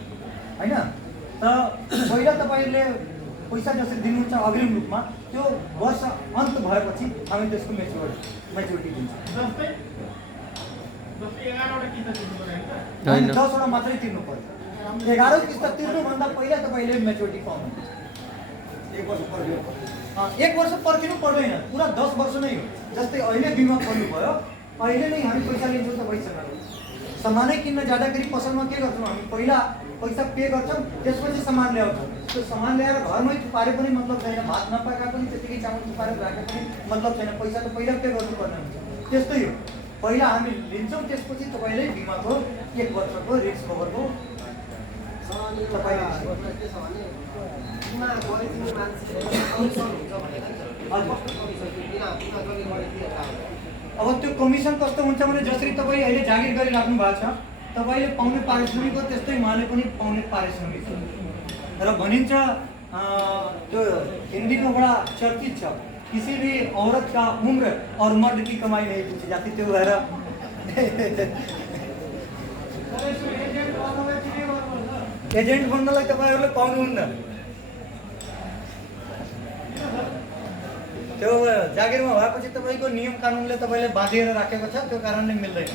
होइन। त पहिला तपाईँले पैसा जसरी दिनुहुन्छ अग्रिम रूपमा, त्यो वर्ष अन्त भएपछि हामी त्यसको मेच्युरिटी दिन्छौँ। जस्तै 11वटा किस्ता तिर्नु पर्यो होइन, 10 वटा मात्रै तिर्नु पर्छ। 11औं किस्ता तिर्नुभन्दा पहिला तपाईँले मेच्युरिटी पाउनुहुन्छ। 1 वर्ष पर्खिनु पर्दैन, पुरा 10 वर्ष नै हो। जस्तै अहिले बिमा खोल्नुभयो, अहिले नै हामी पैसा लिन्छौँ तपाईँसँग। सामानै किन्न जाँदाखेरि पसलमा के गर्छौँ हामी, पहिला पैसा पे गर्छौँ, त्यसपछि सामान ल्याउँछौँ। त्यो सामान ल्याएर घरमै थुपारे पनि मतलब छैन, भात नपाका पनि त्यतिकै चामल थुपारेर राखे पनि मतलब छैन, पैसा त पहिला पे गर्नुपर्ने हुन्छ। त्यस्तै हो, पहिला हामी लिन्छौँ, त्यसपछि तपाईँले बिमाको 1 वर्षको रिस्क कभरको तपाईँले अब त्यो कमिसन कस्तो हुन्छ भने जसरी तपाईँ अहिले जागिर गरिराख्नु भएको छ तपाईँले पाउने पारिश्रमिक हो त्यस्तै उहाँले पनि पाउने पारिश्रमिक हो। र भनिन्छ त्यो हिन्दीमा बडा चर्चित छ, किसी भी औरत का उम्र और मर्द की कमाई नहीं पूछी जाती। त्यो भएर एजेन्ट बन्नलाई तपाईँहरूले पाउनुहुन्न। त्यो जागिरमा भएपछि तपाईँको नियम कानुनले तपाईँले बाँधिएर राखेको छ, त्यो कारणले मिल्दैन।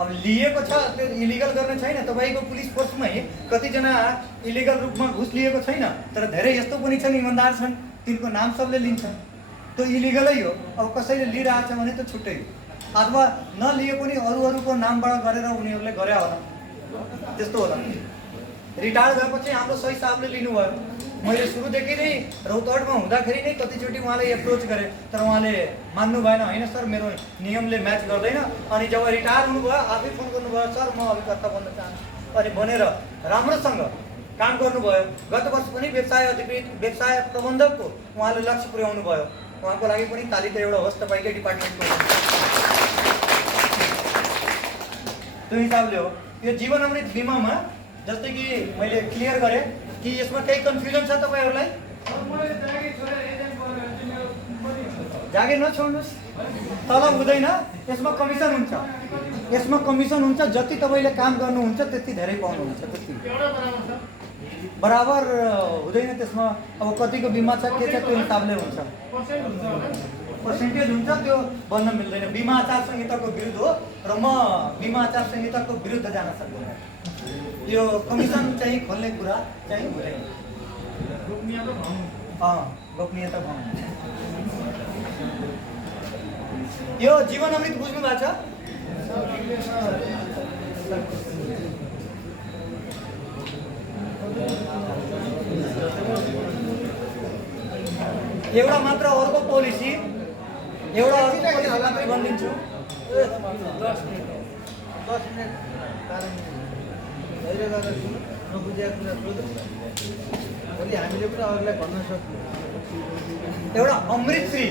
अब लिएको छ त्यो इलिगल गर्ने छैन। तपाईँको पुलिस फोर्समै कतिजना इलिगल रूपमा घुस लिएको छैन, तर धेरै यस्तो पनि छन् इमान्दार छन्, तिनको नाम सबले लिन्छ, त्यो इलिगलै हो। अब कसैले लिइरहेको छ भने त्यो छुट्टै हो, अथवा नलिए पनि अरूको नामबाट गरेर उनीहरूले गरे होला, त्यस्तो होला। रिटायर भएपछि हाम्रो सही साहबले लिनुभयो। मैले सुरुदेखि नै रौतहटमा हुँदाखेरि नै कतिचोटि उहाँले एप्रोच गरेँ, तर उहाँले मान्नु भएन। होइन सर, मेरो नियमले म्याच गर्दैन। अनि जब रिटायर हुनुभयो आफै फोन गर्नुभयो, सर म अभिकर्ता बन्न चाहन्छु, अनि बनेर राम्रोसँग काम गर्नुभयो। गत वर्ष पनि व्यवसाय अधिकृत व्यवसाय प्रबन्धकको उहाँले लक्ष्य पुर्याउनु भयो। उहाँको लागि पनि ताली त एउटा होस् तपाईँकै डिपार्टमेन्टको। त्यो हिसाबले हो यो जीवन अमृत बिमामा। जस्तै कि मैले क्लियर गरेँ कि यसमा केही कन्फ्युजन छ तपाईँहरूलाई? जागिर नछोड्नुहोस्, तलब हुँदैन, यसमा कमिसन हुन्छ। यसमा कमिसन हुन्छ, जति तपाईँले काम गर्नुहुन्छ त्यति धेरै पाउनुहुन्छ, त्यति बराबर हुँदैन। त्यसमा अब कतिको बिमा छ के छ त्यो हिसाबले हुन्छ, पर्सेन्टेज हुन्छ, त्यो भन्न मिल्दैन। बिमा आचार संहिताको विरुद्ध हो र म बिमा आचार संहिताको विरुद्ध जान सक्दैन। यो कमिसन चाहिँ खोल्ने कुरा चाहिँ हुँदैन। गोपनीयता भङ्ग। यो जीवन अमृत बुझ्नु भएको छ? एउटा मात्र अर्को पोलिसी मात्रै भनिदिन्छु। 10 मिनट अहिले गर्दा नबुझेको कुरा सोध्नु, भोलि हामीले पनि अरूलाई भन्न सक्छौँ। एउटा अमृतश्री,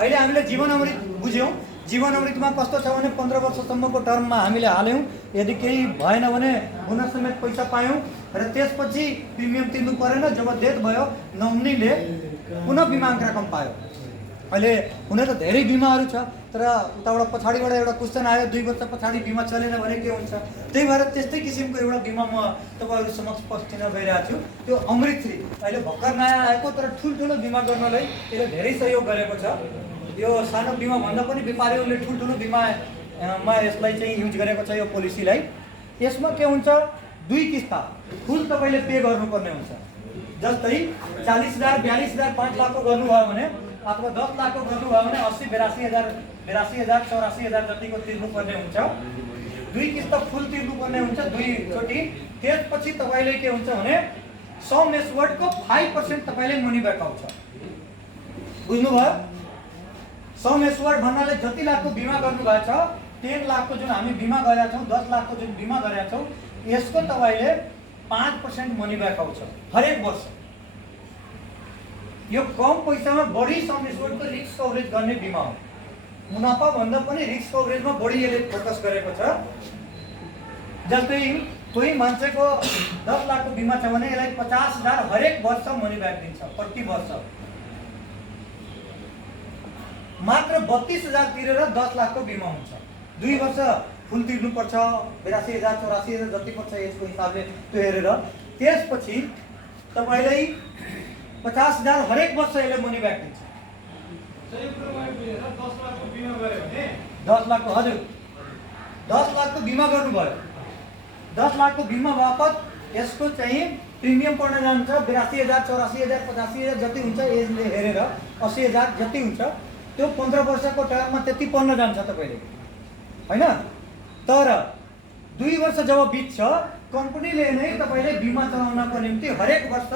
अहिले हामीले जीवन अमृत बुझ्यौँ। जीवन अमृतमा कस्तो छ भने 15 वर्षसम्मको टर्ममा हामीले हाल्यौँ, यदि केही भएन भने बोनस समेत पैसा पायौँ र त्यसपछि प्रिमियम तिर्नु परेन। जब डेथ भयो नोमिनीले पुनः बिमाङ्क रकम पायो। अहिले हुन त धेरै बिमाहरू छ, तर उताबाट पछाडिबाट एउटा क्वेसन आयो 2 वर्ष पछाडि बिमा चलेन भने के हुन्छ। त्यही भएर त्यस्तै किसिमको एउटा बिमा म तपाईँहरू समक्ष प्रस्तुत गरिरहेको छु। त्यो अमृतश्री अहिले भर्खर नयाँ आएको, तर ठुल्ठुलो बिमा गर्नलाई यसले धेरै सहयोग गरेको छ। यो सानो बिमा भन्दा पनि व्यापारीहरूले ठुल्ठुलो बिमामा यसलाई चाहिँ युज गरेको छ यो पोलिसीलाई। यसमा के हुन्छ, 2 किस्ता फुल तपाईँले पे गर्नुपर्ने हुन्छ। जस्तै 40,000 42,000 5 लाखको गर्नुभयो भने अथवा 10 लाखको गर्नुभयो भने 80 82,000 84,000 जतिको तिर्नुपर्ने हुन्छ। 2 किस्ता फुल तिर्नुपर्ने हुन्छ 2 चोटि। त्यसपछि तपाईँले के हुन्छ भने सम एस्वर्डको 5% तपाईँले मनी ब्याक आउँछ। बुझ्नुभयो? सम एस्वर्ड भन्नाले जति लाखको बिमा गर्नुभएको छ, 10 लाखको जुन हामी बिमा गरेका छौँ, 10 लाखको जुन बिमा गरेका छौँ, यसको तपाईँले 5% मनी ब्याक आउँछ हरेक वर्ष। यो कम पैसामा बढी सम एस्वर्डको रिस्क कभरेज गर्ने बिमा हो। मुनाफा भन्दा पनि रिस्क कभरेजमा बढी यसले फोकस गरेको छ। जस्तै कोही मान्छेको 10 लाखको बिमा छ भने यसलाई 50,000 हरेक वर्ष मनी ब्याक दिन्छ प्रति वर्ष। मात्र 32,000 तिरेर 10 लाखको बिमा हुन्छ। 2 वर्ष फुल तिर्नुपर्छ, 82,000 84,000 जति पर्छ यसको हिसाबले त्यो हेरेर। त्यसपछि तपाईँलाई 50,000 हरेक वर्ष यसले मनी ब्याक दिन्छ। 10 लाखको हजुर 10 लाखको बिमा गर्नुभयो, 10 लाखको बिमा बापत यसको चाहिँ प्रिमियम पर्न जान्छ 82,000 84,000 85,000 जति हुन्छ एजले हेरेर 80,000 जति हुन्छ। त्यो 15 वर्षको टर्ममा त्यति पर्न जान्छ तपाईँले, होइन? तर 2 वर्ष जब बित्छ कम्पनीले नै तपाईँले बिमा चलाउनको निम्ति हरेक वर्ष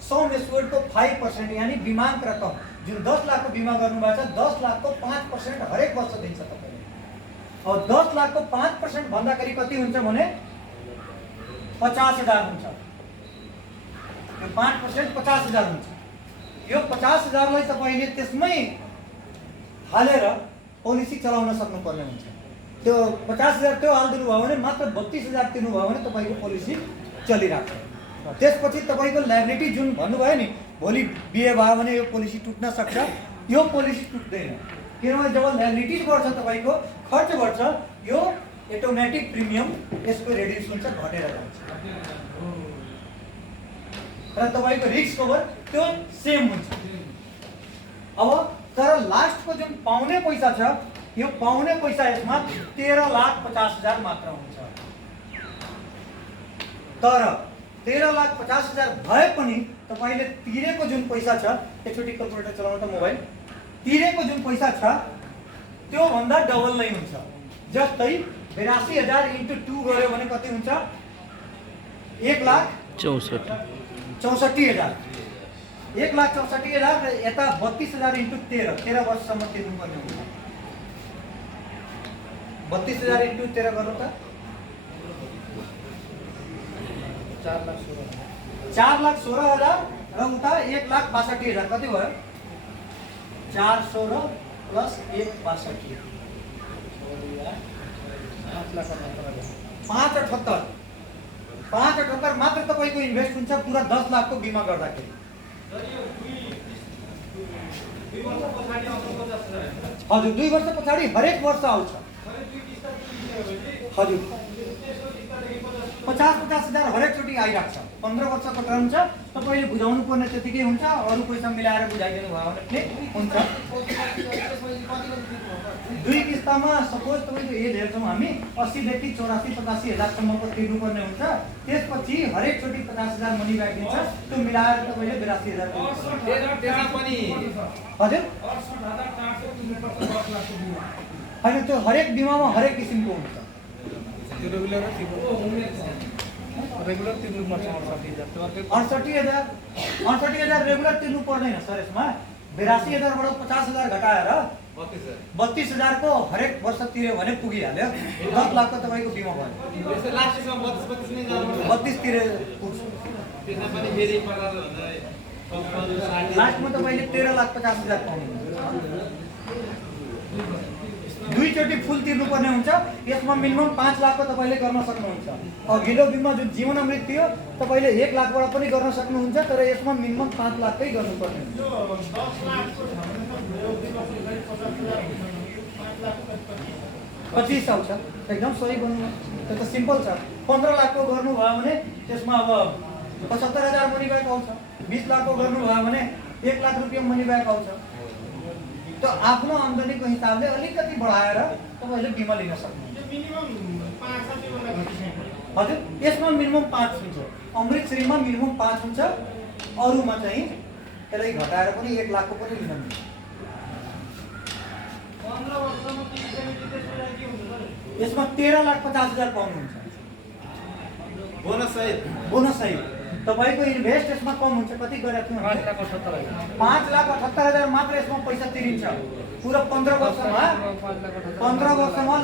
सम एस्वर्डको 5% यानी बिमाङ्क रकम जुन 10 लाखको बिमा गर्नुभएको छ 10 लाखको 5% हरेक वर्ष दिन्छ तपाईँले। अब 10 लाखको 5% भन्दाखेरि कति हुन्छ भने 50,000 हुन्छ। यो 5% 50,000 हुन्छ। यो 50,000लाई तपाईँले त्यसमै हालेर पोलिसी चलाउन सक्नुपर्ने हुन्छ। त्यो 50,000 त्यो हालिदिनु भयो भने मात्र 32,000 तिर्नुभयो भने तपाईँको पोलिसी चलिरहेको छ। त्यसपछि तपाईँको लायबिलिटी जुन भन्नुभयो नि, भोलि बिहे भयो भने यो पोलिसी टुट्न सक्छ, यो पोलिसी टुट्दैन। किनभने जब लायबिलिटिज बढ्छ, तपाईँको खर्च बढ्छ, यो अटोमेटिक प्रिमियम यसको रेड्युस हुन्छ, घटेर जान्छ र तपाईँको रिस्क कभर त्यो सेम हुन्छ। अब तर लास्टको जुन पाउने पैसा छ, यो पाउने पैसा यसमा 13,50,000 मात्र हुन्छ। तर 13,50,000 भए पनि तपाईँले तिरेको जुन पैसा छ, एकचोटि क्यालकुलेटर चलाउनु त मोबाइल, तिरेको जुन पैसा छ त्योभन्दा डबल नै हुन्छ। जस्तै 82,000 × 2 गऱ्यो भने कति हुन्छ? 1,64,000। 1,64,000 र यता 32,000 × 13 वर्षसम्म तिर्नुपर्ने हुन्छ। 32,000 × 13 गर्नु त 4,16,000 र उता 1,62,000 कति भयो? 416 + 1,62 5,78 मात्र तपाईँको इन्भेस्ट हुन्छ पुरा 10 लाखको बिमा गर्दाखेरि। हजुर 2 वर्ष पछाडि हरेक वर्ष आउँछ। हजुर 50,000 हरेकचोटि आइरहेको छ। 15 वर्षको टर्म छ, तपाईँले बुझाउनु पर्ने त्यतिकै हुन्छ, अरू पैसा मिलाएर बुझाइदिनु भयो भने हुन्छ। 2 किस्तामा सपोज तपाईँको एज हेर्छौँ हामी 80 देखि 84, 85,000सम्मको तिर्नुपर्ने हुन्छ। त्यसपछि हरेकचोटि 50,000 मनी ब्याक दिन्छ, त्यो मिलाएर तपाईँले 82,000 हजुर होइन, त्यो हरेक बिमामा हरेक किसिमको हुन्छ। रेगुलर तिर्नुपर्छ 68,000 रेगुलर तिर्नु पर्दैन सर। यसमा 82,000बाट 50,000 घटाएर 32,000 को हरेक वर्ष तिर्यो भने पुगिहाल्यो। 10 लाखको तपाईँको बिमा भयो। 32 तिरे पुग्छ। लास्टमा तपाईँले 13,50,000 पाउनुहुन्छ। 2 चोटि फुल तिर्नुपर्ने हुन्छ। यसमा मिनिमम 5 लाखको तपाईँले गर्न सक्नुहुन्छ। अघिल्लो बिमा जुन जीवन अमृत थियो तपाईँले 1 लाखबाट पनि गर्न सक्नुहुन्छ, तर यसमा मिनिमम 5 लाखकै गर्नुपर्ने हुन्छ। 25 आउँछ, एकदम सही भन्नु। त्यो त सिम्पल छ। 15 लाखको गर्नुभयो भने त्यसमा अब 75,000 मनी ब्याक आउँछ। 20 लाखको गर्नुभयो भने 1 लाख रुपियाँ मनी ब्याक आउँछ। तो आफ्नो आम्दानीको हिसाबले अलिकति बढाएर तपाईले बिमा लिन सक्नुहुन्छ। हजुर यसमा मिनिमम 5 हुन्छ। अमृत श्रीमा मिनिमम 5 हुन्छ, अरूमा चाहिँ त्यसलाई घटाएर पनि 1 लाखको पनि लिन मिल्छ। 15 वर्षमा यसमा 13,50,000 पाउनुहुन्छ बोनस सहित। तपाईको इन्भेस्ट यसमा कम हुन्छ। कति गरेको थियो? 5,78,000 मात्र यसमा पैसा तिरिन्छ। पुरा 15 वर्षमा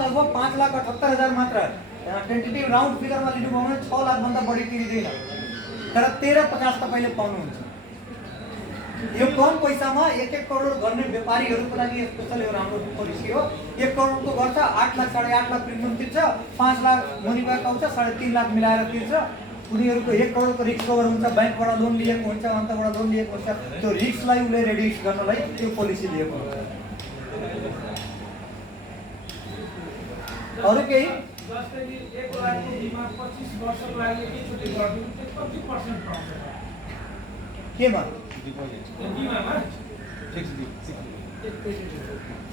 लगभग 5,78,000 मात्र। टेन्टेटिभ राउन्ड फिगरमा लिनुभयो भने 6 लाख भन्दा बढी तिरिदैन, तर 13,50 तपाईले पाउनुहुन्छ। यो कम पैसामा 1-1 करोड गर्ने व्यापारीहरूको लागि स्पेशल यो राम्रो पोलिसी हो। 1 करोडको गर्छ 8 लाख 8.5 लाख प्रिमियम तिर्छ, 5 लाख मनी ब्याक आउँछ, 3.5 लाख मिलाएर तिर्छ। उनीहरूको 1 करोडको रिस्क कभर हुन्छ, बैंकबाट लोन लिएको हुन्छ, अन्तबाट लोन लिएको हुन्छ। त्यो रिस्कलाई उले रिड्युस गर्नलाई त्यो पोलिसी दिएको हुन्छ। अरु केही जस्तै कि 1 लाखको बिमा 25 वर्षको लागि एकचोटि गरिदिनु त्यो कति पर्सेन्ट पाउँछ? केमा? बिमामा फिक्स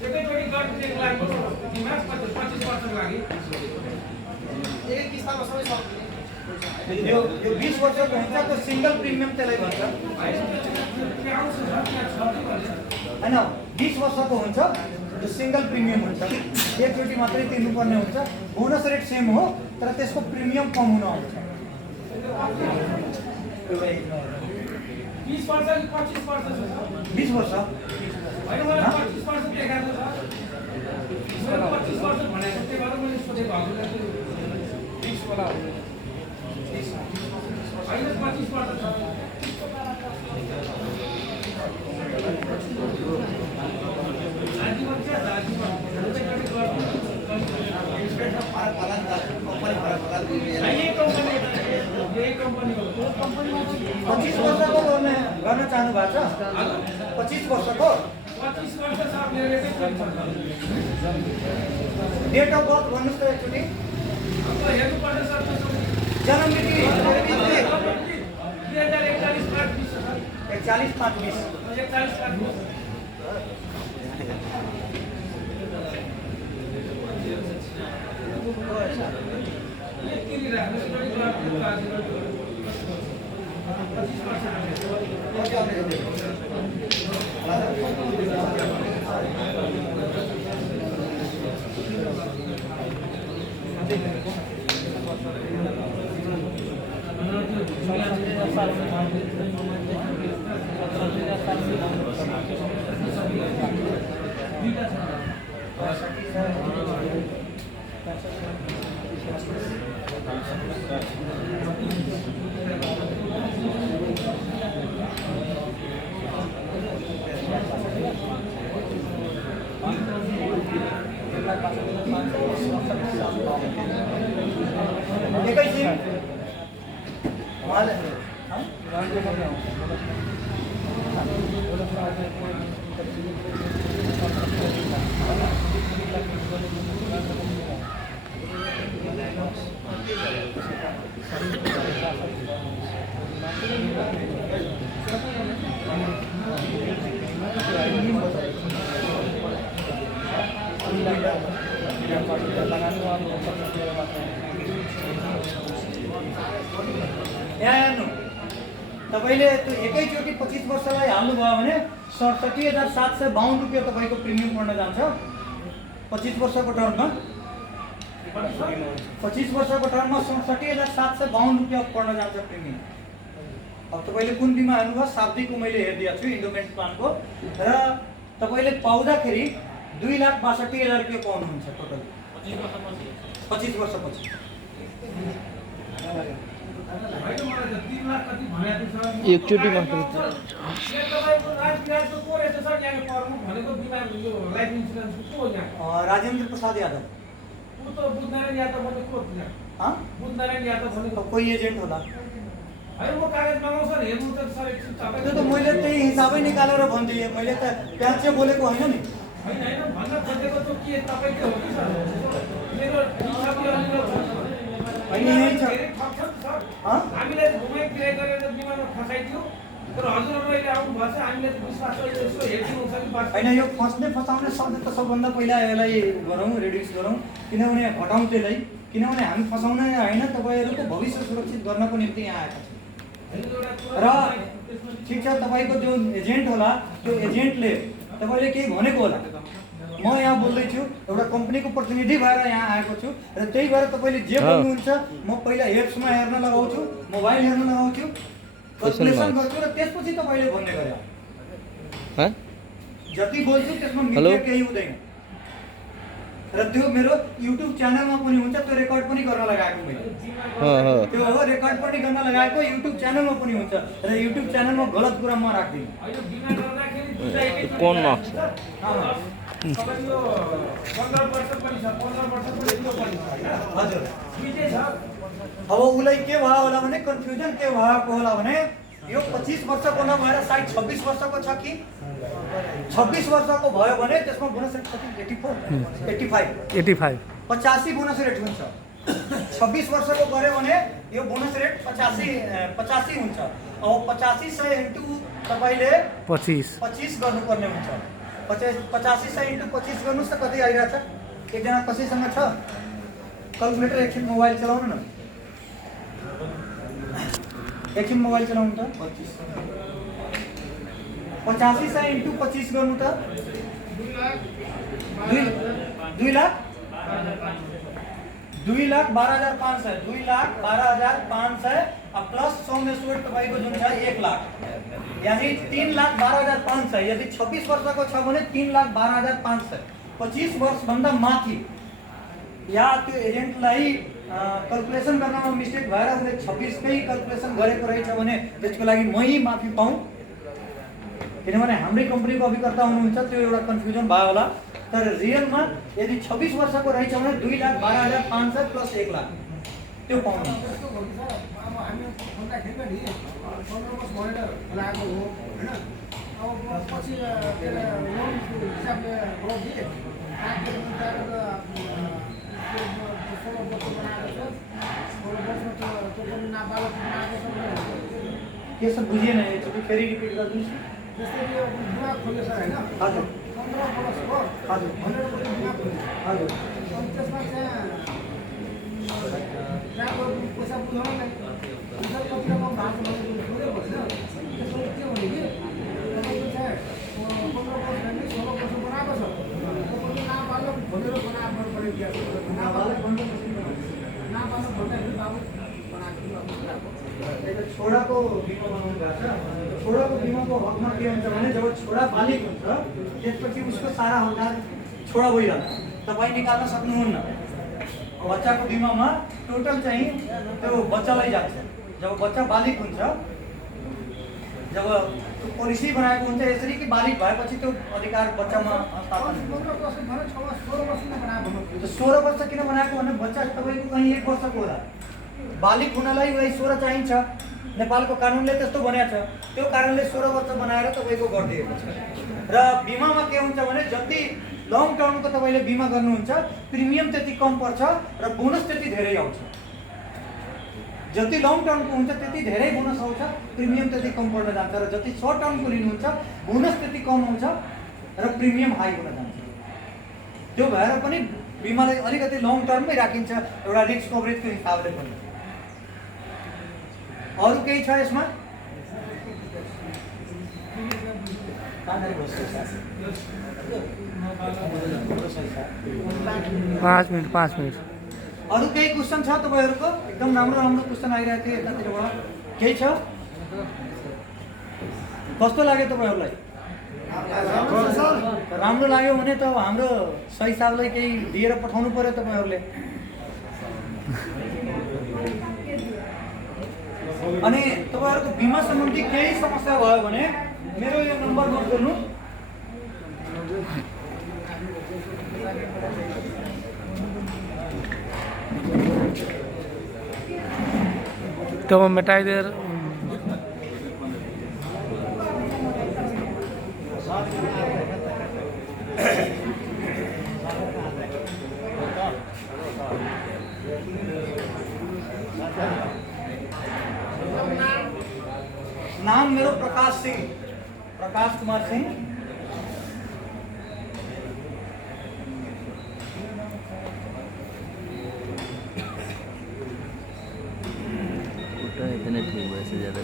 एकैचोटि गर्नु 1 लाखको बिमा 25 वर्षको लागि एक किस्तामा सबै सक्छ। यो 20 वर्षको हुन्छ, त्यो सिंगल प्रिमियम त्यसलाई भन्छ हैन। 20 वर्षको हुन्छ, त्यो सिंगल प्रिमियम हुन्छ, एकचोटि मात्रै तिर्नुपर्ने हुन्छ। बोनस रेट सेम हो, तर त्यसको प्रिमियम कम हुन आउँछ। 20 वर्ष कि 25 वर्ष छ? 20 वर्ष हैन, मलाई 25 वर्ष देखाएको छ। 25 वर्ष भनेको त्यो भएर मैले सोधेको हजुरलाई 20 वाला हो। हैन 25 वर्ष छ। 25 वर्षको गर्न चाहनु भएको छ? 25 वर्षको 25 वर्ष छ मेरो रेटै चल्छ। डेट अफ बर्थ भन्नुहोस् त एकचोटि। अब हेर्नुपर्छ सर त्यसो। जन्म मिति 2041 5 20 सर। 41 5 20। 41 5 20। तपाईँले त्यो एकैचोटि 25 वर्षलाई हाल्नुभयो भने 67,752 रुपियाँ तपाईँको प्रिमियम पर्न जान्छ 25 वर्षको टर्ममा। 25 वर्षको टर्ममा 67,752 रुपियाँ पर्न जान्छ प्रिमियम। अब तपाईँले कुन बिमा हाल्नुभयो? सावधिको मैले हेरिदिएको छु इन्डोमेन्ट प्लानको, र तपाईँले पाउँदाखेरि 2,62,000 रुपियाँ पाउनुहुन्छ टोटल 25 वर्षपछि। एकचोटि मात्र राजेन्द्र प्रसाद यादव। कोही एजेन्ट होला त्यो त मैले त्यही हिसाबै निकालेर भनिदिएँ। मैले त प्याज चाहिँ बोलेको होइन नि। हामीले घुमाइ फिराइ गरेर बिमारमा फसाइदियो तर हजुरहरु अहिले आउनु भएको छ हामीले विश्वास गरेर यसो हेर्दिनु छ कि बात हैन। यो फस्ने फसाउने शब्द त सबभन्दा पहिला यसलाई गरौँ, रिड्युस गरौँ, किनभने हटाउँ त्यसलाई। किनभने हामी फसाउने होइन, तपाईँहरूको भविष्य सुरक्षित गर्नको निम्ति यहाँ आएका छौँ। र ठिक छ, तपाईँको जो एजेन्ट होला त्यो एजेन्टले तपाईँले केही भनेको होला। म यहाँ बोल्दैछु, एउटा कम्पनीको प्रतिनिधि भएर यहाँ आएको छु, र त्यही भएर तपाईँले जे बोल्नुहुन्छ म पहिला एप्समा हेर्न लगाउँछु, मोबाइल हेर्न लगाउँछु, क्यालकुलेसन गर्छु, र त्यसपछि तपाईँले भन्ने गरे। जति बोल्छु त्यसमा मिडिया केही हुँदैन। र त्यो मेरो युट्युब च्यानलमा पनि हुन्छ, त्यो रेकर्ड पनि गर्न लगाएको मैले। त्यो हो रेकर्ड पनि गर्न लगाएको, युट्युब च्यानलमा पनि हुन्छ, र युट्युब च्यानलमा गलत कुरा म राख्दिनँ। कौन मार्क्स तपाईको 15 वर्ष पनि छ, 15 वर्ष पनि त्यो पनि छ हैन। हजुर दुईटै छ। अब उसलाई के भयो होला भने कन्फ्युजन के भएको होला भने यो 25 वर्षको नभएर सायद 26 वर्षको छ कि 26 वर्षको भयो भने त्यसमा बोनस रेट कति? 85 85 बोनस रेट हुन्छ। 26 वर्षको गऱ्यो भने यो बोनस रेट 85 हुन्छ। अब 8500 इन्टु तपाईँले 25 गर्नुपर्ने हुन्छ। 8500 इन्टु 25 गर्नुहोस् त कति आइरहेछ? एकजना कसैसँग छ क्यालकुलेटर? एकछिन मोबाइल चलाउनु न, एकछिन मोबाइल चलाउनु त। 8500 इन्टु 25 गर्नु त 2,12,500 2,12,500 प्लस सौम्यसुट तपाईँको जुन छ 1 लाख, यानी 3,12,500। यदि 26 वर्षको छ भने 3,12,500। 25 वर्षभन्दा माथि या त्यो एजेन्टलाई क्यालकुलेसन गर्नमा मिस्टेक भएर उसले 26 कै क्यालकुलेसन गरेको रहेछ भने त्यसको लागि मै माफी पाऊँ, किनभने हाम्रै कम्पनीको अभिकर्ता हुनुहुन्छ, त्यो एउटा कन्फ्युजन भयो होला। तर रियलमा यदि 26 वर्षको रहेछ भने 2,12,500 प्लस 1 लाख त्यो पाउनु। भन्दाखेरि नि 15 वर्ष भनेर लागेको हो होइन। अब पछि लोनको हिसाबले हो कि 16 वर्ष बनाएको छ, 16 वर्षमा त त्यो पनि नाबालक बनाएको छ। के सब बुझिएन एकचोटि फेरि रिपिट गरिदिनुहोस्। जस्तै यो बिमा खोलेछ होइन, हजुर 15 वर्ष हो हजुर भनेर पनि बिमा खोलेछ। हजुर अनि त्यसमा चाहिँ त्यहाँको पैसा बुझाउन नै रिजल्ट कतिमा भएको भने छोडेको होइन। त्यसमा के भने कि तपाईँको चाहिँ 15 वर्ष होइन 16 वर्ष बनाएको छ, तपाईँले नाबालक भनेर बनाएको पऱ्यो। नाबालक भन्दाखेरि बाबु बनाएको। छोराको बिमा बनाउनु भएको छ। छोराको बिमाको हकमा के हुन्छ भने जब छोरा बालिक हुन्छ त्यसपछि उसको सारा हकदार छोरा भइरहन्छ, तपाईँ निकाल्न सक्नुहुन्न। बच्चाको बिमामा टोटल चाहिँ त्यो बच्चालाई जान्छ। जब बच्चा बालिक हुन्छ, जब पोलिसी बनाएको हुन्छ यसरी कि बालिक भएपछि त्यो अधिकार बच्चामा स्थापना हुन्छ। 15 वर्ष भने 16 वर्षमा बनाएको। 16 वर्ष किन बनाएको भने बच्चा तपाईँको कहीँ 1 वर्षको होला। बालिक हुनलाई वही 16 चाहिन्छ, नेपालको कानुनले त्यस्तो भनेको छ। त्यो कारणले 16 वर्ष बनाएर तपाईँको गरिदिएको छ। र बिमामा के हुन्छ भने जति लङ टर्मको तपाईँले बिमा गर्नुहुन्छ प्रिमियम त्यति कम पर्छ र बोनस त्यति धेरै आउँछ। जति लङ टर्मको हुन्छ त्यति धेरै बोनस आउँछ, प्रिमियम त्यति कम पर्न जान्छ। र जति सर्ट टर्मको लिनुहुन्छ बोनस त्यति कम आउँछ र प्रिमियम हाई हुन जान्छ। त्यो भएर पनि बिमालाई अलिकति लङ टर्ममै राखिन्छ एउटा रिस्क कभरेजको हिसाबले पनि। अरू केही छ यसमा? 5 मिनट। अरू केही क्वेसन छ तपाईँहरूको? एकदम राम्रो राम्रो क्वेसन आइरहेको थियो यतातिरबाट। केही छ? कस्तो लाग्यो तपाईँहरूलाई? राम्रो लाग्यो भने त हाम्रो सही साहबलाई केही दिएर पठाउनु पर्यो तपाईँहरूले। अनि तपाईँहरूको बिमा सम्बन्धी केही समस्या भयो भने मेरो यो नम्बर नोट गर्नु। तो मिटाई दे नाम मेरो प्रकाश सिंह, प्रकाश कुमार सिंह। इतने ठीक वैसे ज़्यादा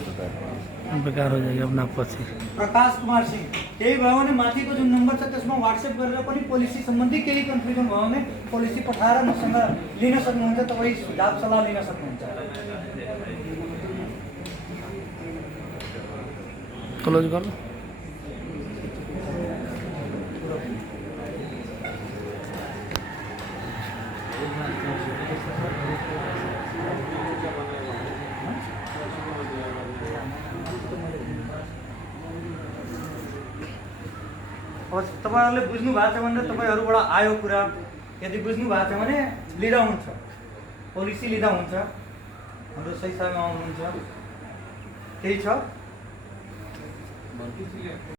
बेकार हो जाएगा अपना पछि। प्रकाश कुमार सिंह। केही भयो भने माथिको जुन नम्बर छ त्यसमा व्हाट्सएप गरेर पनि पोलिसी सम्बन्धी केही कन्फ्युजन भयो भने पोलिसी पठाएर मसँग लिन सक्नुहुन्छ। तपाईँ सुझाव सल्लाह लिन सक्नुहुन्छ। क्लोज कर लो। अब तपाईँहरूले बुझ्नु भएको छ भने तपाईँहरूबाट आयो कुरा, यदि बुझ्नु भएको छ भने लिँदा हुन्छ, पोलिसी लिँदा हुन्छ। हाम्रो सही समयमा आउनुहुन्छ। केही छ?